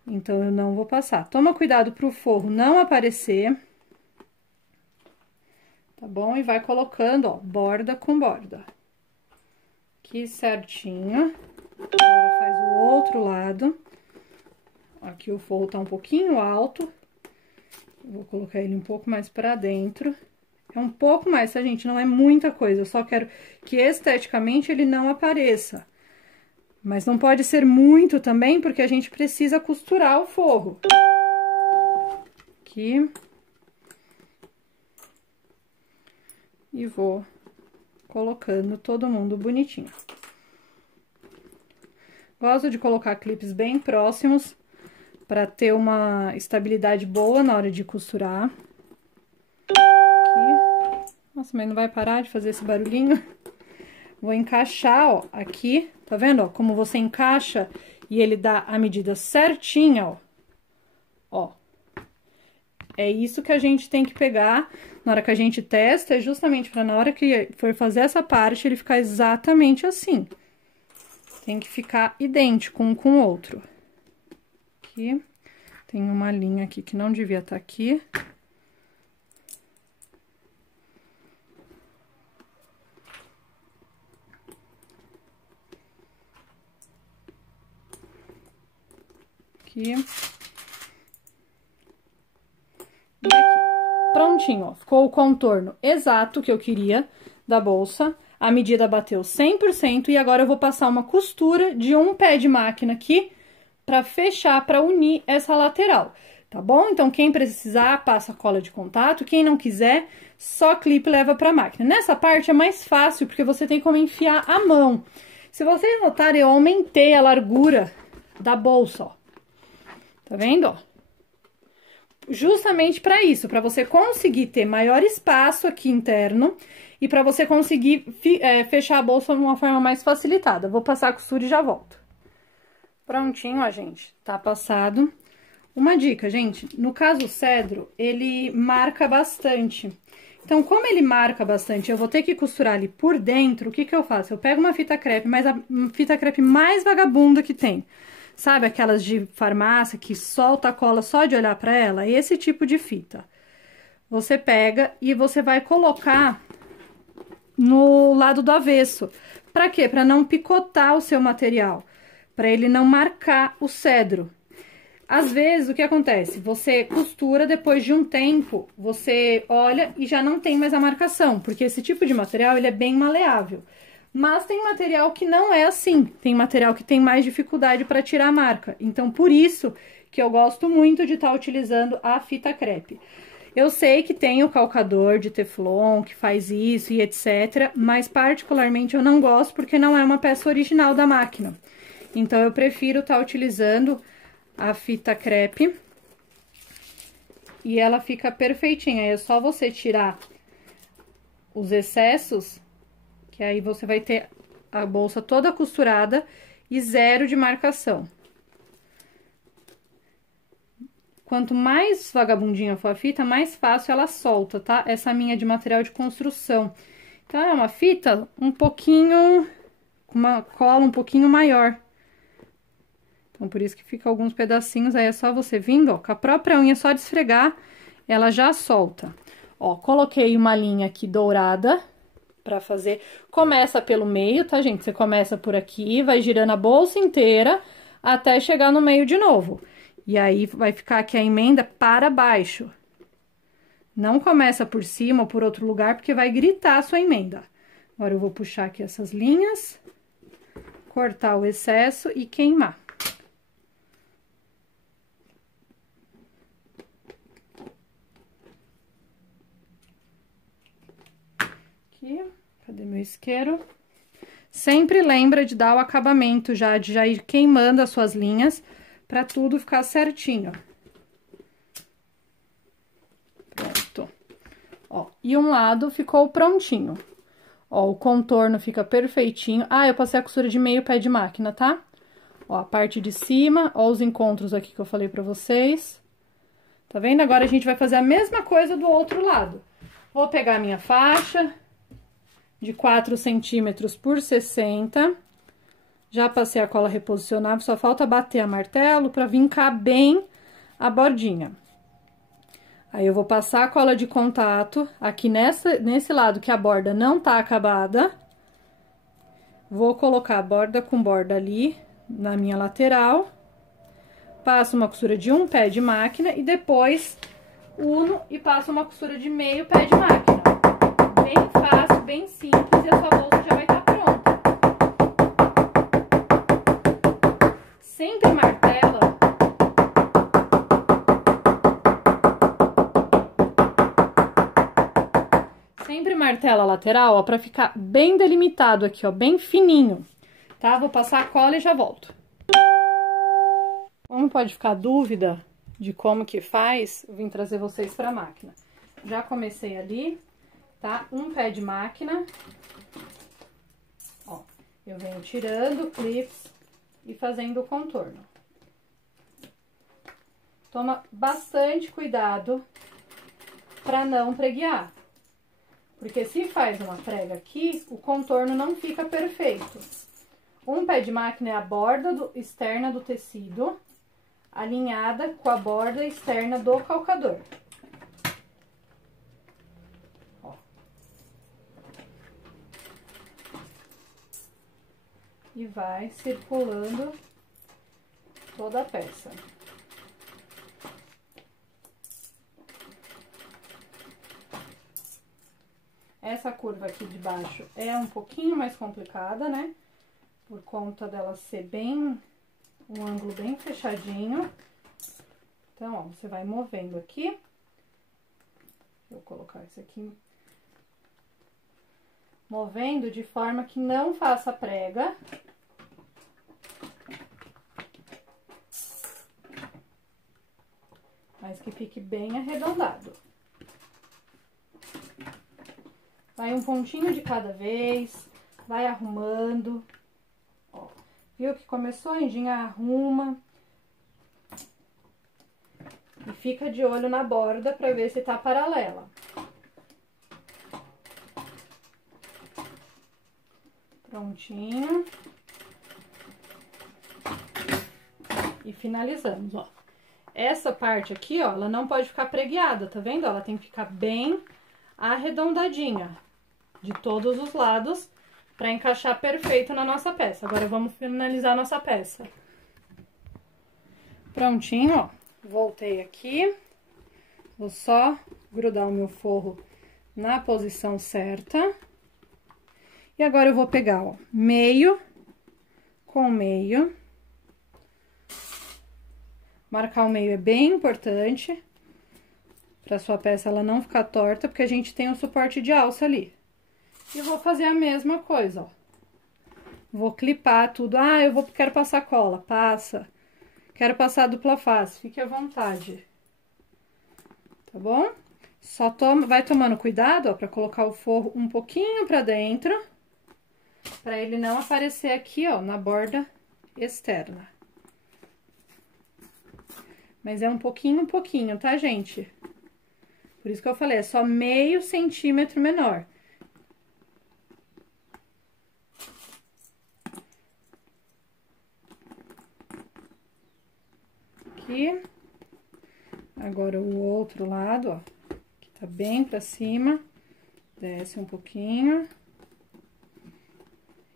Então, eu não vou passar. Toma cuidado pro forro não aparecer. Tá bom? E vai colocando, ó, borda com borda. Aqui certinho. Agora faz o outro lado. Aqui o forro tá um pouquinho alto. Vou colocar ele um pouco mais pra dentro. É um pouco mais, tá, gente? Não é muita coisa. Eu só quero que esteticamente ele não apareça. Mas não pode ser muito também, porque a gente precisa costurar o forro. Aqui. E vou colocando todo mundo bonitinho. Gosto de colocar clipes bem próximos, para ter uma estabilidade boa na hora de costurar. Aqui. Nossa, mas não vai parar de fazer esse barulhinho. Vou encaixar, ó, aqui, tá vendo, ó, como você encaixa e ele dá a medida certinha, ó. Ó. É isso que a gente tem que pegar na hora que a gente testa, é justamente para na hora que for fazer essa parte, ele ficar exatamente assim. Tem que ficar idêntico um com o outro. Aqui, tem uma linha aqui que não devia estar aqui. Aqui. E aqui. Prontinho, ó, ficou o contorno exato que eu queria da bolsa. A medida bateu 100% e agora eu vou passar uma costura de um pé de máquina aqui pra fechar, pra unir essa lateral, tá bom? Então, quem precisar, passa cola de contato. Quem não quiser, só clipe e leva pra máquina. Nessa parte é mais fácil, porque você tem como enfiar a mão. Se vocês notarem, eu aumentei a largura da bolsa, ó. Tá vendo, ó? Justamente para isso, para você conseguir ter maior espaço aqui interno e para você conseguir fechar a bolsa de uma forma mais facilitada. Vou passar a costura e já volto. Prontinho, ó, gente. Tá passado. Uma dica, gente. No caso, o cedro, ele marca bastante. Então, como ele marca bastante, eu vou ter que costurar ali por dentro, o que que eu faço? Eu pego uma fita crepe, mas a fita crepe mais vagabunda que tem. Sabe aquelas de farmácia que solta a cola só de olhar pra ela? Esse tipo de fita. Você pega e você vai colocar no lado do avesso. Pra quê? Pra não picotar o seu material. Pra ele não marcar o cedro. Às vezes, o que acontece? Você costura, depois de um tempo, você olha e já não tem mais a marcação. Porque esse tipo de material, ele é bem maleável. Mas tem material que não é assim, tem material que tem mais dificuldade para tirar a marca. Então, por isso que eu gosto muito de estar utilizando a fita crepe. Eu sei que tem o calcador de teflon que faz isso e etc, mas particularmente eu não gosto porque não é uma peça original da máquina. Então, eu prefiro estar utilizando a fita crepe e ela fica perfeitinha. É só você tirar os excessos, que aí você vai ter a bolsa toda costurada e zero de marcação. Quanto mais vagabundinha for a fita, mais fácil ela solta, tá? Essa minha é de material de construção. Então, é uma fita um pouquinho, com uma cola um pouquinho maior. Então, por isso que fica alguns pedacinhos, aí é só você vindo, ó, com a própria unha, só de esfregar, ela já solta. Ó, coloquei uma linha aqui dourada pra fazer. Começa pelo meio, tá, gente? Você começa por aqui, vai girando a bolsa inteira até chegar no meio de novo. E aí, vai ficar aqui a emenda para baixo. Não começa por cima ou por outro lugar, porque vai gritar a sua emenda. Agora, eu vou puxar aqui essas linhas, cortar o excesso e queimar. Aqui, cadê meu isqueiro? Sempre lembra de dar o acabamento já, de já ir queimando as suas linhas, pra tudo ficar certinho. Pronto. Ó, e um lado ficou prontinho. Ó, o contorno fica perfeitinho. Ah, eu passei a costura de meio pé de máquina, tá? Ó, a parte de cima, ó os encontros aqui que eu falei pra vocês. Tá vendo? Agora, a gente vai fazer a mesma coisa do outro lado. Vou pegar a minha faixa de 4 centímetros por 60. Já passei a cola reposicionável, só falta bater a martelo pra vincar bem a bordinha. Aí, eu vou passar a cola de contato aqui nesse lado que a borda não tá acabada. Vou colocar a borda com borda ali na minha lateral. Passo uma costura de um pé de máquina e depois uno e passo uma costura de meio pé de máquina. Bem fácil, bem simples, e a sua bolsa já vai estar pronta. Sempre martela. Sempre martela a lateral, ó, pra ficar bem delimitado aqui, ó, bem fininho, tá? Vou passar a cola e já volto. Como pode ficar dúvida de como que faz, eu vim trazer vocês pra máquina. Já comecei ali, tá? Um pé de máquina. Ó, eu venho tirando clips e fazendo o contorno. Toma bastante cuidado pra não preguiar. Porque se faz uma prega aqui, o contorno não fica perfeito. Um pé de máquina é a borda externa do tecido, alinhada com a borda externa do calcador. Ó. E vai circulando toda a peça. Essa curva aqui de baixo é um pouquinho mais complicada, né? Por conta dela ser bem, um ângulo bem fechadinho. Então, ó, você vai movendo aqui. Vou colocar isso aqui. Movendo de forma que não faça prega. mas que fique bem arredondado. Vai um pontinho de cada vez, vai arrumando. Ó, viu que começou a enginhar, arruma. E fica de olho na borda pra ver se tá paralela. Prontinho. E finalizamos, ó. Essa parte aqui, ó, ela não pode ficar pregueada, tá vendo? Ela tem que ficar bem arredondadinha de todos os lados pra encaixar perfeito na nossa peça. Agora vamos finalizar a nossa peça. Prontinho, ó. Voltei aqui. Vou só grudar o meu forro na posição certa. E agora eu vou pegar, ó, meio com meio. Marcar o meio é bem importante para sua peça ela não ficar torta, porque a gente tem o suporte de alça ali. E vou fazer a mesma coisa, ó. Vou clipar tudo. Ah, quero passar cola, passa. Quero passar dupla face, fique à vontade. Tá bom? Vai tomando cuidado, ó, para colocar o forro um pouquinho para dentro, para ele não aparecer aqui, ó, na borda externa. Mas é um pouquinho, tá, gente? Por isso que eu falei, é só meio centímetro menor. Aqui. Agora, o outro lado, ó, que tá bem pra cima. Desce um pouquinho.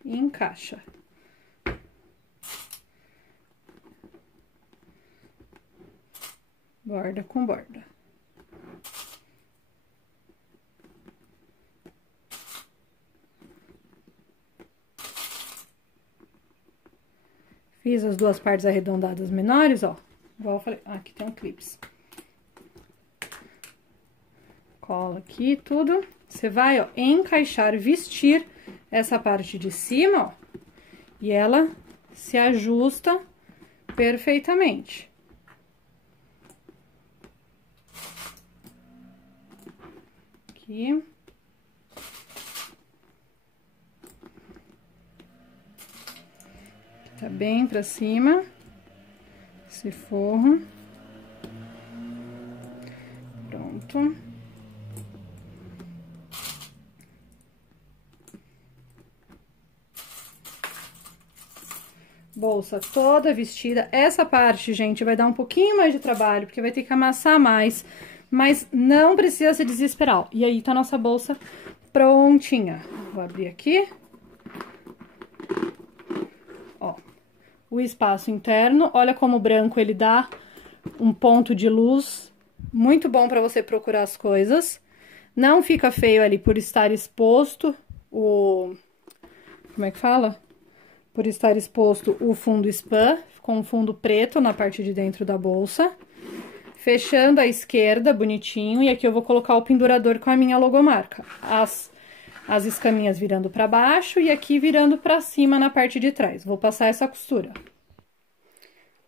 E encaixa. Borda com borda. Fiz as duas partes arredondadas menores, ó. Igual eu falei. Aqui tem um clips. Cola aqui tudo. Você vai, ó, encaixar, vestir essa parte de cima, ó. E ela se ajusta perfeitamente. Aqui. Tá bem pra cima. Esse forro. Pronto. Bolsa toda vestida. Essa parte, gente, vai dar um pouquinho mais de trabalho, porque vai ter que amassar mais. Mas não precisa se desesperar, ó. E aí, tá a nossa bolsa prontinha. Vou abrir aqui. Ó, o espaço interno. Olha como o branco, ele dá um ponto de luz muito bom pra você procurar as coisas. Não fica feio ali por estar exposto o... Como é que fala? Por estar exposto o fundo spam, com um fundo preto na parte de dentro da bolsa. Fechando à esquerda, bonitinho, e aqui eu vou colocar o pendurador com a minha logomarca. As escaminhas virando pra baixo e aqui virando pra cima na parte de trás. Vou passar essa costura.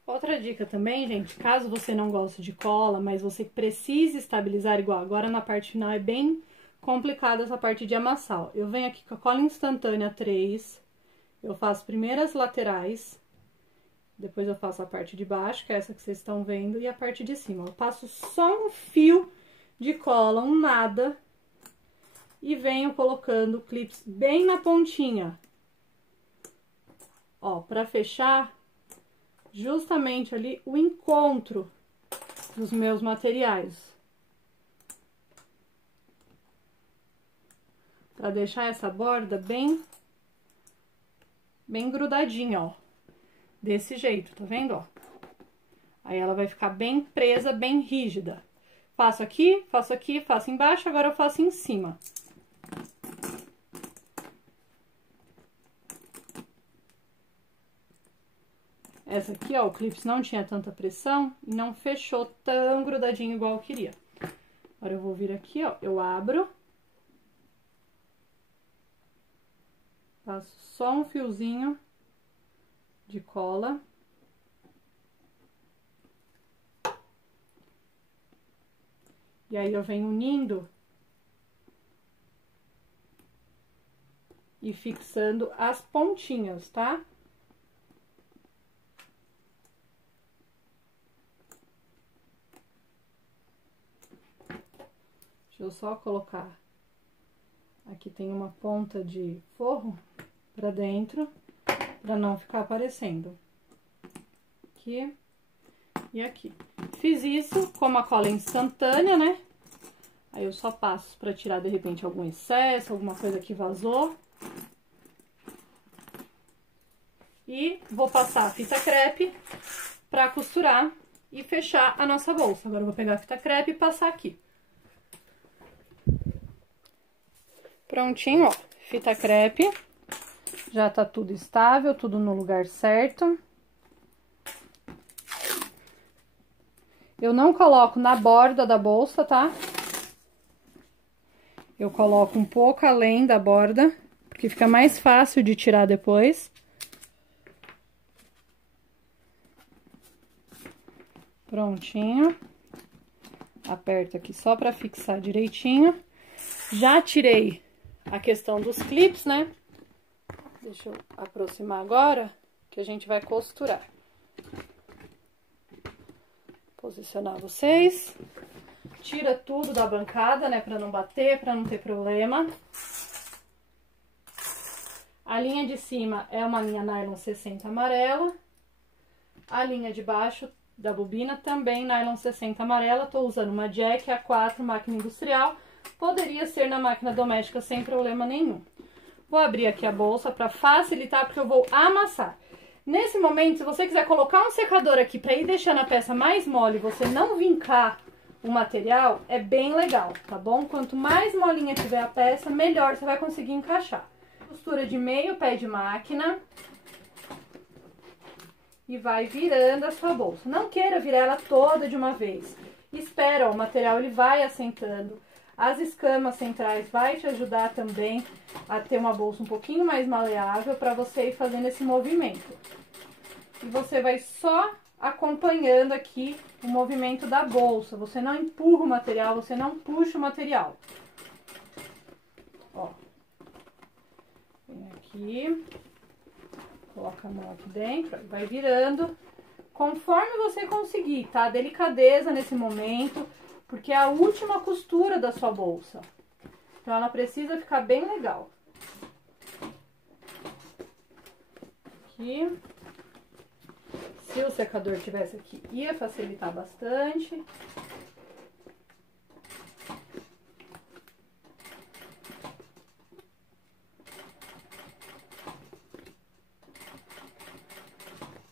Outra dica também, gente, caso você não goste de cola, mas você precise estabilizar igual, agora na parte final é bem complicada essa parte de amassar, ó. Eu venho aqui com a cola instantânea 3, eu faço primeiro as laterais, depois eu faço a parte de baixo, que é essa que vocês estão vendo, e a parte de cima. Eu passo só um fio de cola, um nada, e venho colocando clips bem na pontinha. Ó, pra fechar justamente ali o encontro dos meus materiais. Pra deixar essa borda bem grudadinha, ó. Desse jeito, tá vendo, ó? Aí ela vai ficar bem presa, bem rígida. Faço aqui, faço embaixo, agora eu faço em cima. Essa aqui, ó, o clips não tinha tanta pressão e não fechou tão grudadinho igual eu queria. Agora eu vou vir aqui, ó, eu abro. Passo só um fiozinho de cola. E aí eu venho unindo e fixando as pontinhas, tá? Deixa eu só colocar. Aqui tem uma ponta de forro pra dentro, pra não ficar aparecendo. Aqui e aqui. Fiz isso, como a cola é instantânea, né? Aí eu só passo pra tirar, de repente, algum excesso, alguma coisa que vazou. E vou passar a fita crepe pra costurar e fechar a nossa bolsa. Agora eu vou pegar a fita crepe e passar aqui. Prontinho, ó, fita crepe. Já tá tudo estável, tudo no lugar certo. Eu não coloco na borda da bolsa, tá? Eu coloco um pouco além da borda, porque fica mais fácil de tirar depois. Prontinho. Aperto aqui só pra fixar direitinho. Já tirei a questão dos clips, né? Deixa eu aproximar agora, que a gente vai costurar. Posicionar vocês. Tira tudo da bancada, né? Pra não bater, pra não ter problema. A linha de cima é uma linha nylon 60 amarela. A linha de baixo da bobina também nylon 60 amarela. Tô usando uma Jack A4 máquina industrial. Poderia ser na máquina doméstica sem problema nenhum. Vou abrir aqui a bolsa para facilitar, porque eu vou amassar. Nesse momento, se você quiser colocar um secador aqui para ir deixando a peça mais mole, você não vincar o material, é bem legal, tá bom? Quanto mais molinha tiver a peça, melhor você vai conseguir encaixar. Costura de meio pé de máquina. E vai virando a sua bolsa. Não queira virar ela toda de uma vez. Espera, ó, o material ele vai assentando. As escamas centrais vai te ajudar também a ter uma bolsa um pouquinho mais maleável para você ir fazendo esse movimento. E você vai só acompanhando aqui o movimento da bolsa. Você não empurra o material, você não puxa o material. Ó. Vem aqui. Coloca a mão aqui dentro, vai virando. Conforme você conseguir, tá? Delicadeza nesse momento. Porque é a última costura da sua bolsa. Então, ela precisa ficar bem legal. Aqui. Se o secador tivesse aqui, ia facilitar bastante.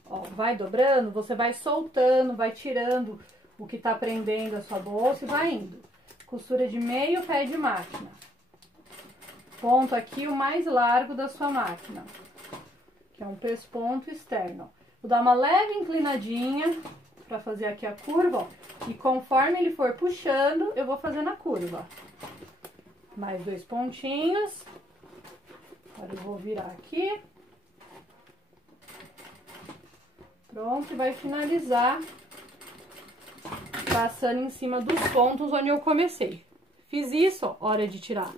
Ó, vai dobrando, você vai soltando, vai tirando o que tá prendendo a sua bolsa e vai indo. Costura de meio pé de máquina. Ponto aqui o mais largo da sua máquina, que é um pesponto externo. Vou dar uma leve inclinadinha pra fazer aqui a curva, ó. E conforme ele for puxando, eu vou fazendo a curva. Mais 2 pontinhos. Agora eu vou virar aqui. Pronto, e vai finalizar passando em cima dos pontos onde eu comecei. Fiz isso, ó, hora de tirar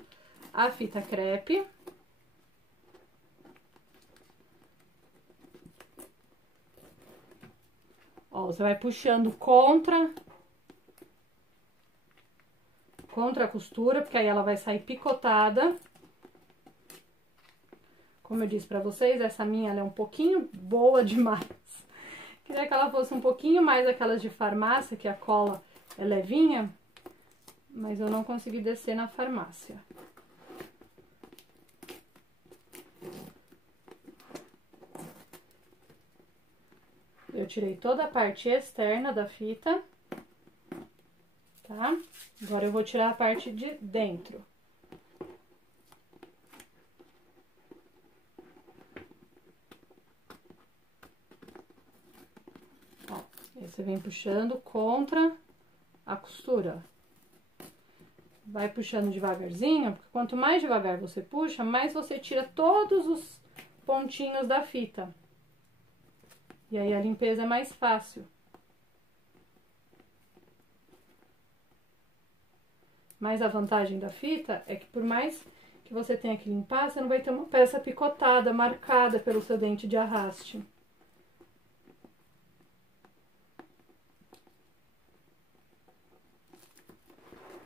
a fita crepe. Ó, você vai puxando contra a costura, porque aí ela vai sair picotada. Como eu disse pra vocês, essa minha ela é um pouquinho boa demais. Queria que ela fosse um pouquinho mais aquelas de farmácia, que a cola é levinha, mas eu não consegui descer na farmácia. Eu tirei toda a parte externa da fita, tá? Agora eu vou tirar a parte de dentro. Ó, aí você vem puxando contra a costura. Vai puxando devagarzinho, porque quanto mais devagar você puxa, mais você tira todos os pontinhos da fita. E aí a limpeza é mais fácil. Mas a vantagem da fita é que por mais que você tenha que limpar, você não vai ter uma peça picotada, marcada pelo seu dente de arraste.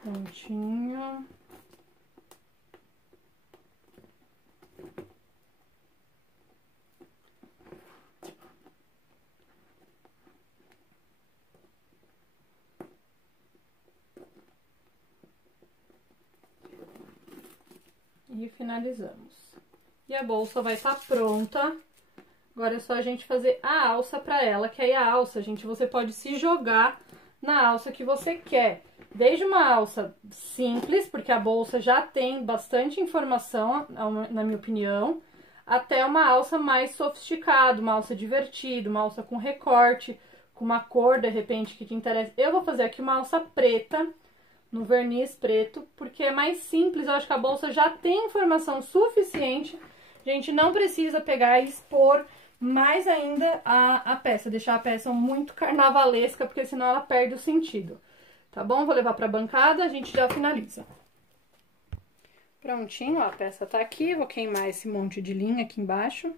Prontinho. E finalizamos. E a bolsa vai estar pronta. Agora é só a gente fazer a alça para ela, que aí a alça, gente, você pode se jogar na alça que você quer. Desde uma alça simples, porque a bolsa já tem bastante informação, na minha opinião, até uma alça mais sofisticada, uma alça divertida, uma alça com recorte, com uma cor, de repente, que te interessa. Eu vou fazer aqui uma alça preta, no verniz preto, porque é mais simples. Eu acho que a bolsa já tem informação suficiente. A gente não precisa pegar e expor mais ainda a peça, deixar a peça muito carnavalesca, porque senão ela perde o sentido. Tá bom? Vou levar pra bancada, a gente já finaliza. Prontinho, ó, a peça tá aqui. Vou queimar esse monte de linha aqui embaixo.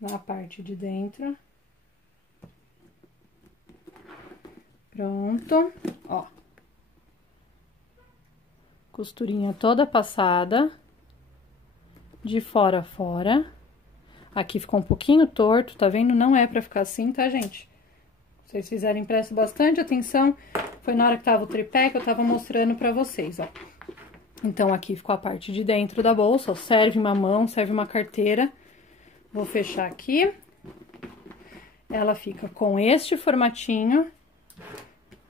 Na parte de dentro. Pronto, ó. Costurinha toda passada. De fora a fora. Aqui ficou um pouquinho torto, tá vendo? Não é pra ficar assim, tá, gente? Se vocês fizerem, prestem bastante atenção. Foi na hora que tava o tripé que eu tava mostrando pra vocês, ó. Então, aqui ficou a parte de dentro da bolsa, ó. Serve uma mão, serve uma carteira. Vou fechar aqui. Ela fica com este formatinho,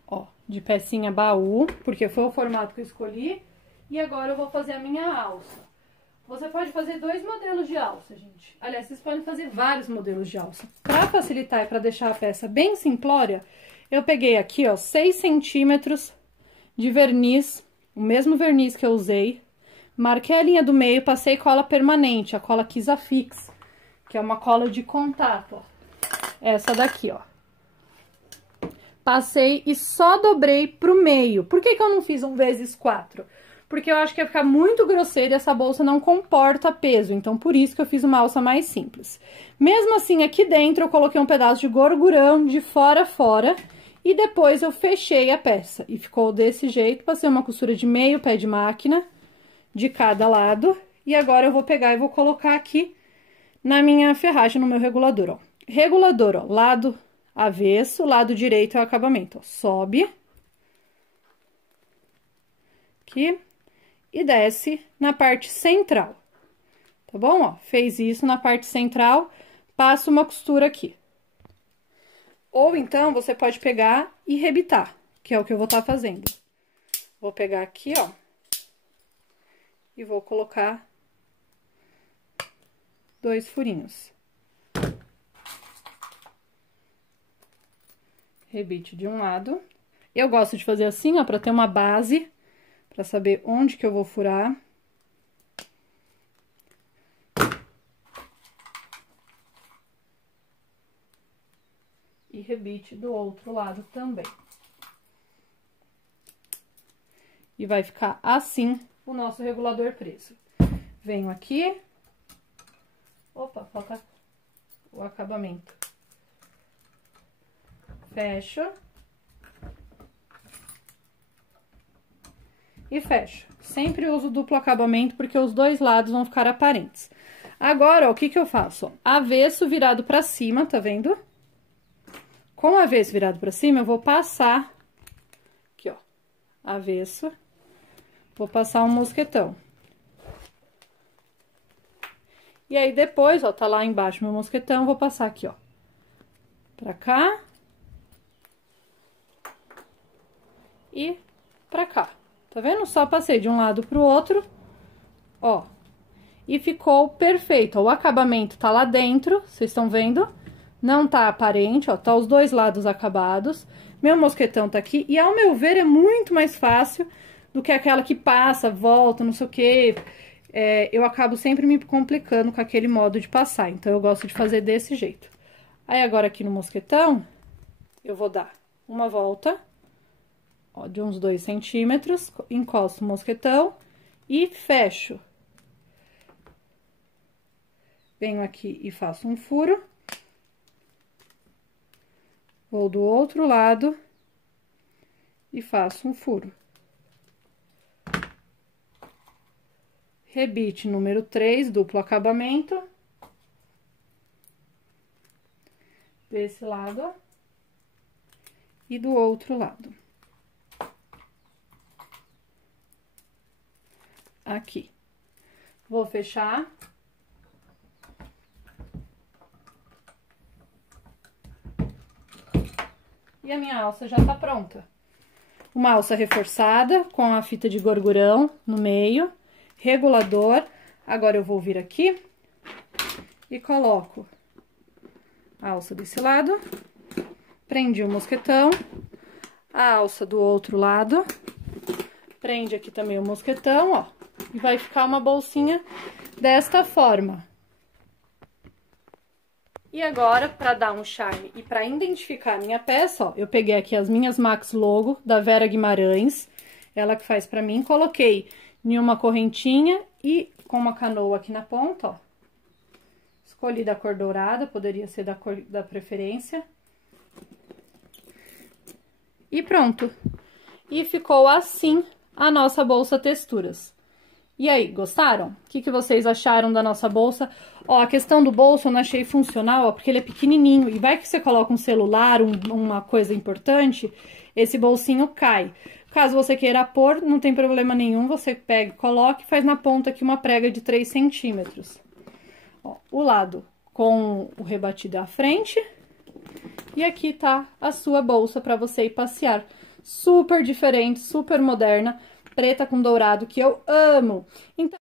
ó, de pecinha baú, porque foi o formato que eu escolhi. E agora eu vou fazer a minha alça. Você pode fazer 2 modelos de alça, gente. Aliás, vocês podem fazer vários modelos de alça. Pra facilitar e pra deixar a peça bem simplória, eu peguei aqui, ó, 6 centímetros de verniz, o mesmo verniz que eu usei. Marquei a linha do meio, passei cola permanente, a cola Kisa-Fix, que é uma cola de contato, ó. Essa daqui, ó. Passei e só dobrei pro meio. Por que que eu não fiz 1 × 4? Porque eu acho que ia ficar muito grosseiro e essa bolsa não comporta peso. Então, por isso que eu fiz uma alça mais simples. Mesmo assim, aqui dentro eu coloquei um pedaço de gorgurão de fora a fora. E depois eu fechei a peça. E ficou desse jeito. Passei uma costura de meio pé de máquina de cada lado. E agora eu vou pegar e vou colocar aqui na minha ferragem, no meu regulador, ó. Regulador, ó, lado avesso, lado direito é o acabamento, ó. Sobe. Aqui. E desce na parte central, tá bom? Ó, fez isso na parte central, passa uma costura aqui. Ou então, você pode pegar e rebitar, que é o que eu vou estar fazendo. Vou pegar aqui, ó, e vou colocar 2 furinhos. Rebite de um lado. Eu gosto de fazer assim, ó, pra ter uma base, pra saber onde que eu vou furar. E rebite do outro lado também. E vai ficar assim o nosso regulador preso. Venho aqui. Opa, falta o acabamento. Fecho. E fecho. Sempre uso duplo acabamento, porque os 2 lados vão ficar aparentes. Agora, ó, o que que eu faço? Avesso virado pra cima, tá vendo? Com o avesso virado pra cima, eu vou passar... Aqui, ó. Avesso. Vou passar um mosquetão. E aí, depois, ó, tá lá embaixo meu mosquetão, vou passar aqui, ó. Pra cá. E pra cá. Tá vendo? Só passei de um lado pro outro, ó. E ficou perfeito, ó. O acabamento tá lá dentro, vocês estão vendo? Não tá aparente, ó. Tá os 2 lados acabados. Meu mosquetão tá aqui. E, ao meu ver, é muito mais fácil do que aquela que passa, volta, não sei o quê. Eu acabo sempre me complicando com aquele modo de passar. Então, eu gosto de fazer desse jeito. Aí, agora aqui no mosquetão, eu vou dar uma volta ó, de uns 2 centímetros, encosto o mosquetão e fecho. Venho aqui e faço um furo. Vou do outro lado e faço um furo. Rebite número 3, duplo acabamento. Desse lado, ó. E do outro lado. Aqui. Vou fechar. E a minha alça já tá pronta. Uma alça reforçada com a fita de gorgurão no meio, regulador. Agora eu vou vir aqui e coloco a alça desse lado, prendi o mosquetão, a alça do outro lado, prende aqui também o mosquetão, ó, e vai ficar uma bolsinha desta forma. E agora, para dar um charme e para identificar a minha peça, ó, eu peguei aqui as minhas Max Logo da Vera Guimarães, ela que faz para mim, coloquei em uma correntinha e com uma canoa aqui na ponta, ó. Escolhi da cor dourada, poderia ser da cor da preferência. E pronto. E ficou assim a nossa bolsa texturas. E aí, gostaram? O que vocês acharam da nossa bolsa? Ó, a questão do bolso eu não achei funcional, ó, porque ele é pequenininho. E vai que você coloca um celular, uma coisa importante, esse bolsinho cai. Caso você queira pôr, não tem problema nenhum, você pega, coloca e faz na ponta aqui uma prega de 3 centímetros. Ó, o lado com o rebatido à frente. E aqui tá a sua bolsa para você ir passear. Super diferente, super moderna, preta com dourado, que eu amo. Então,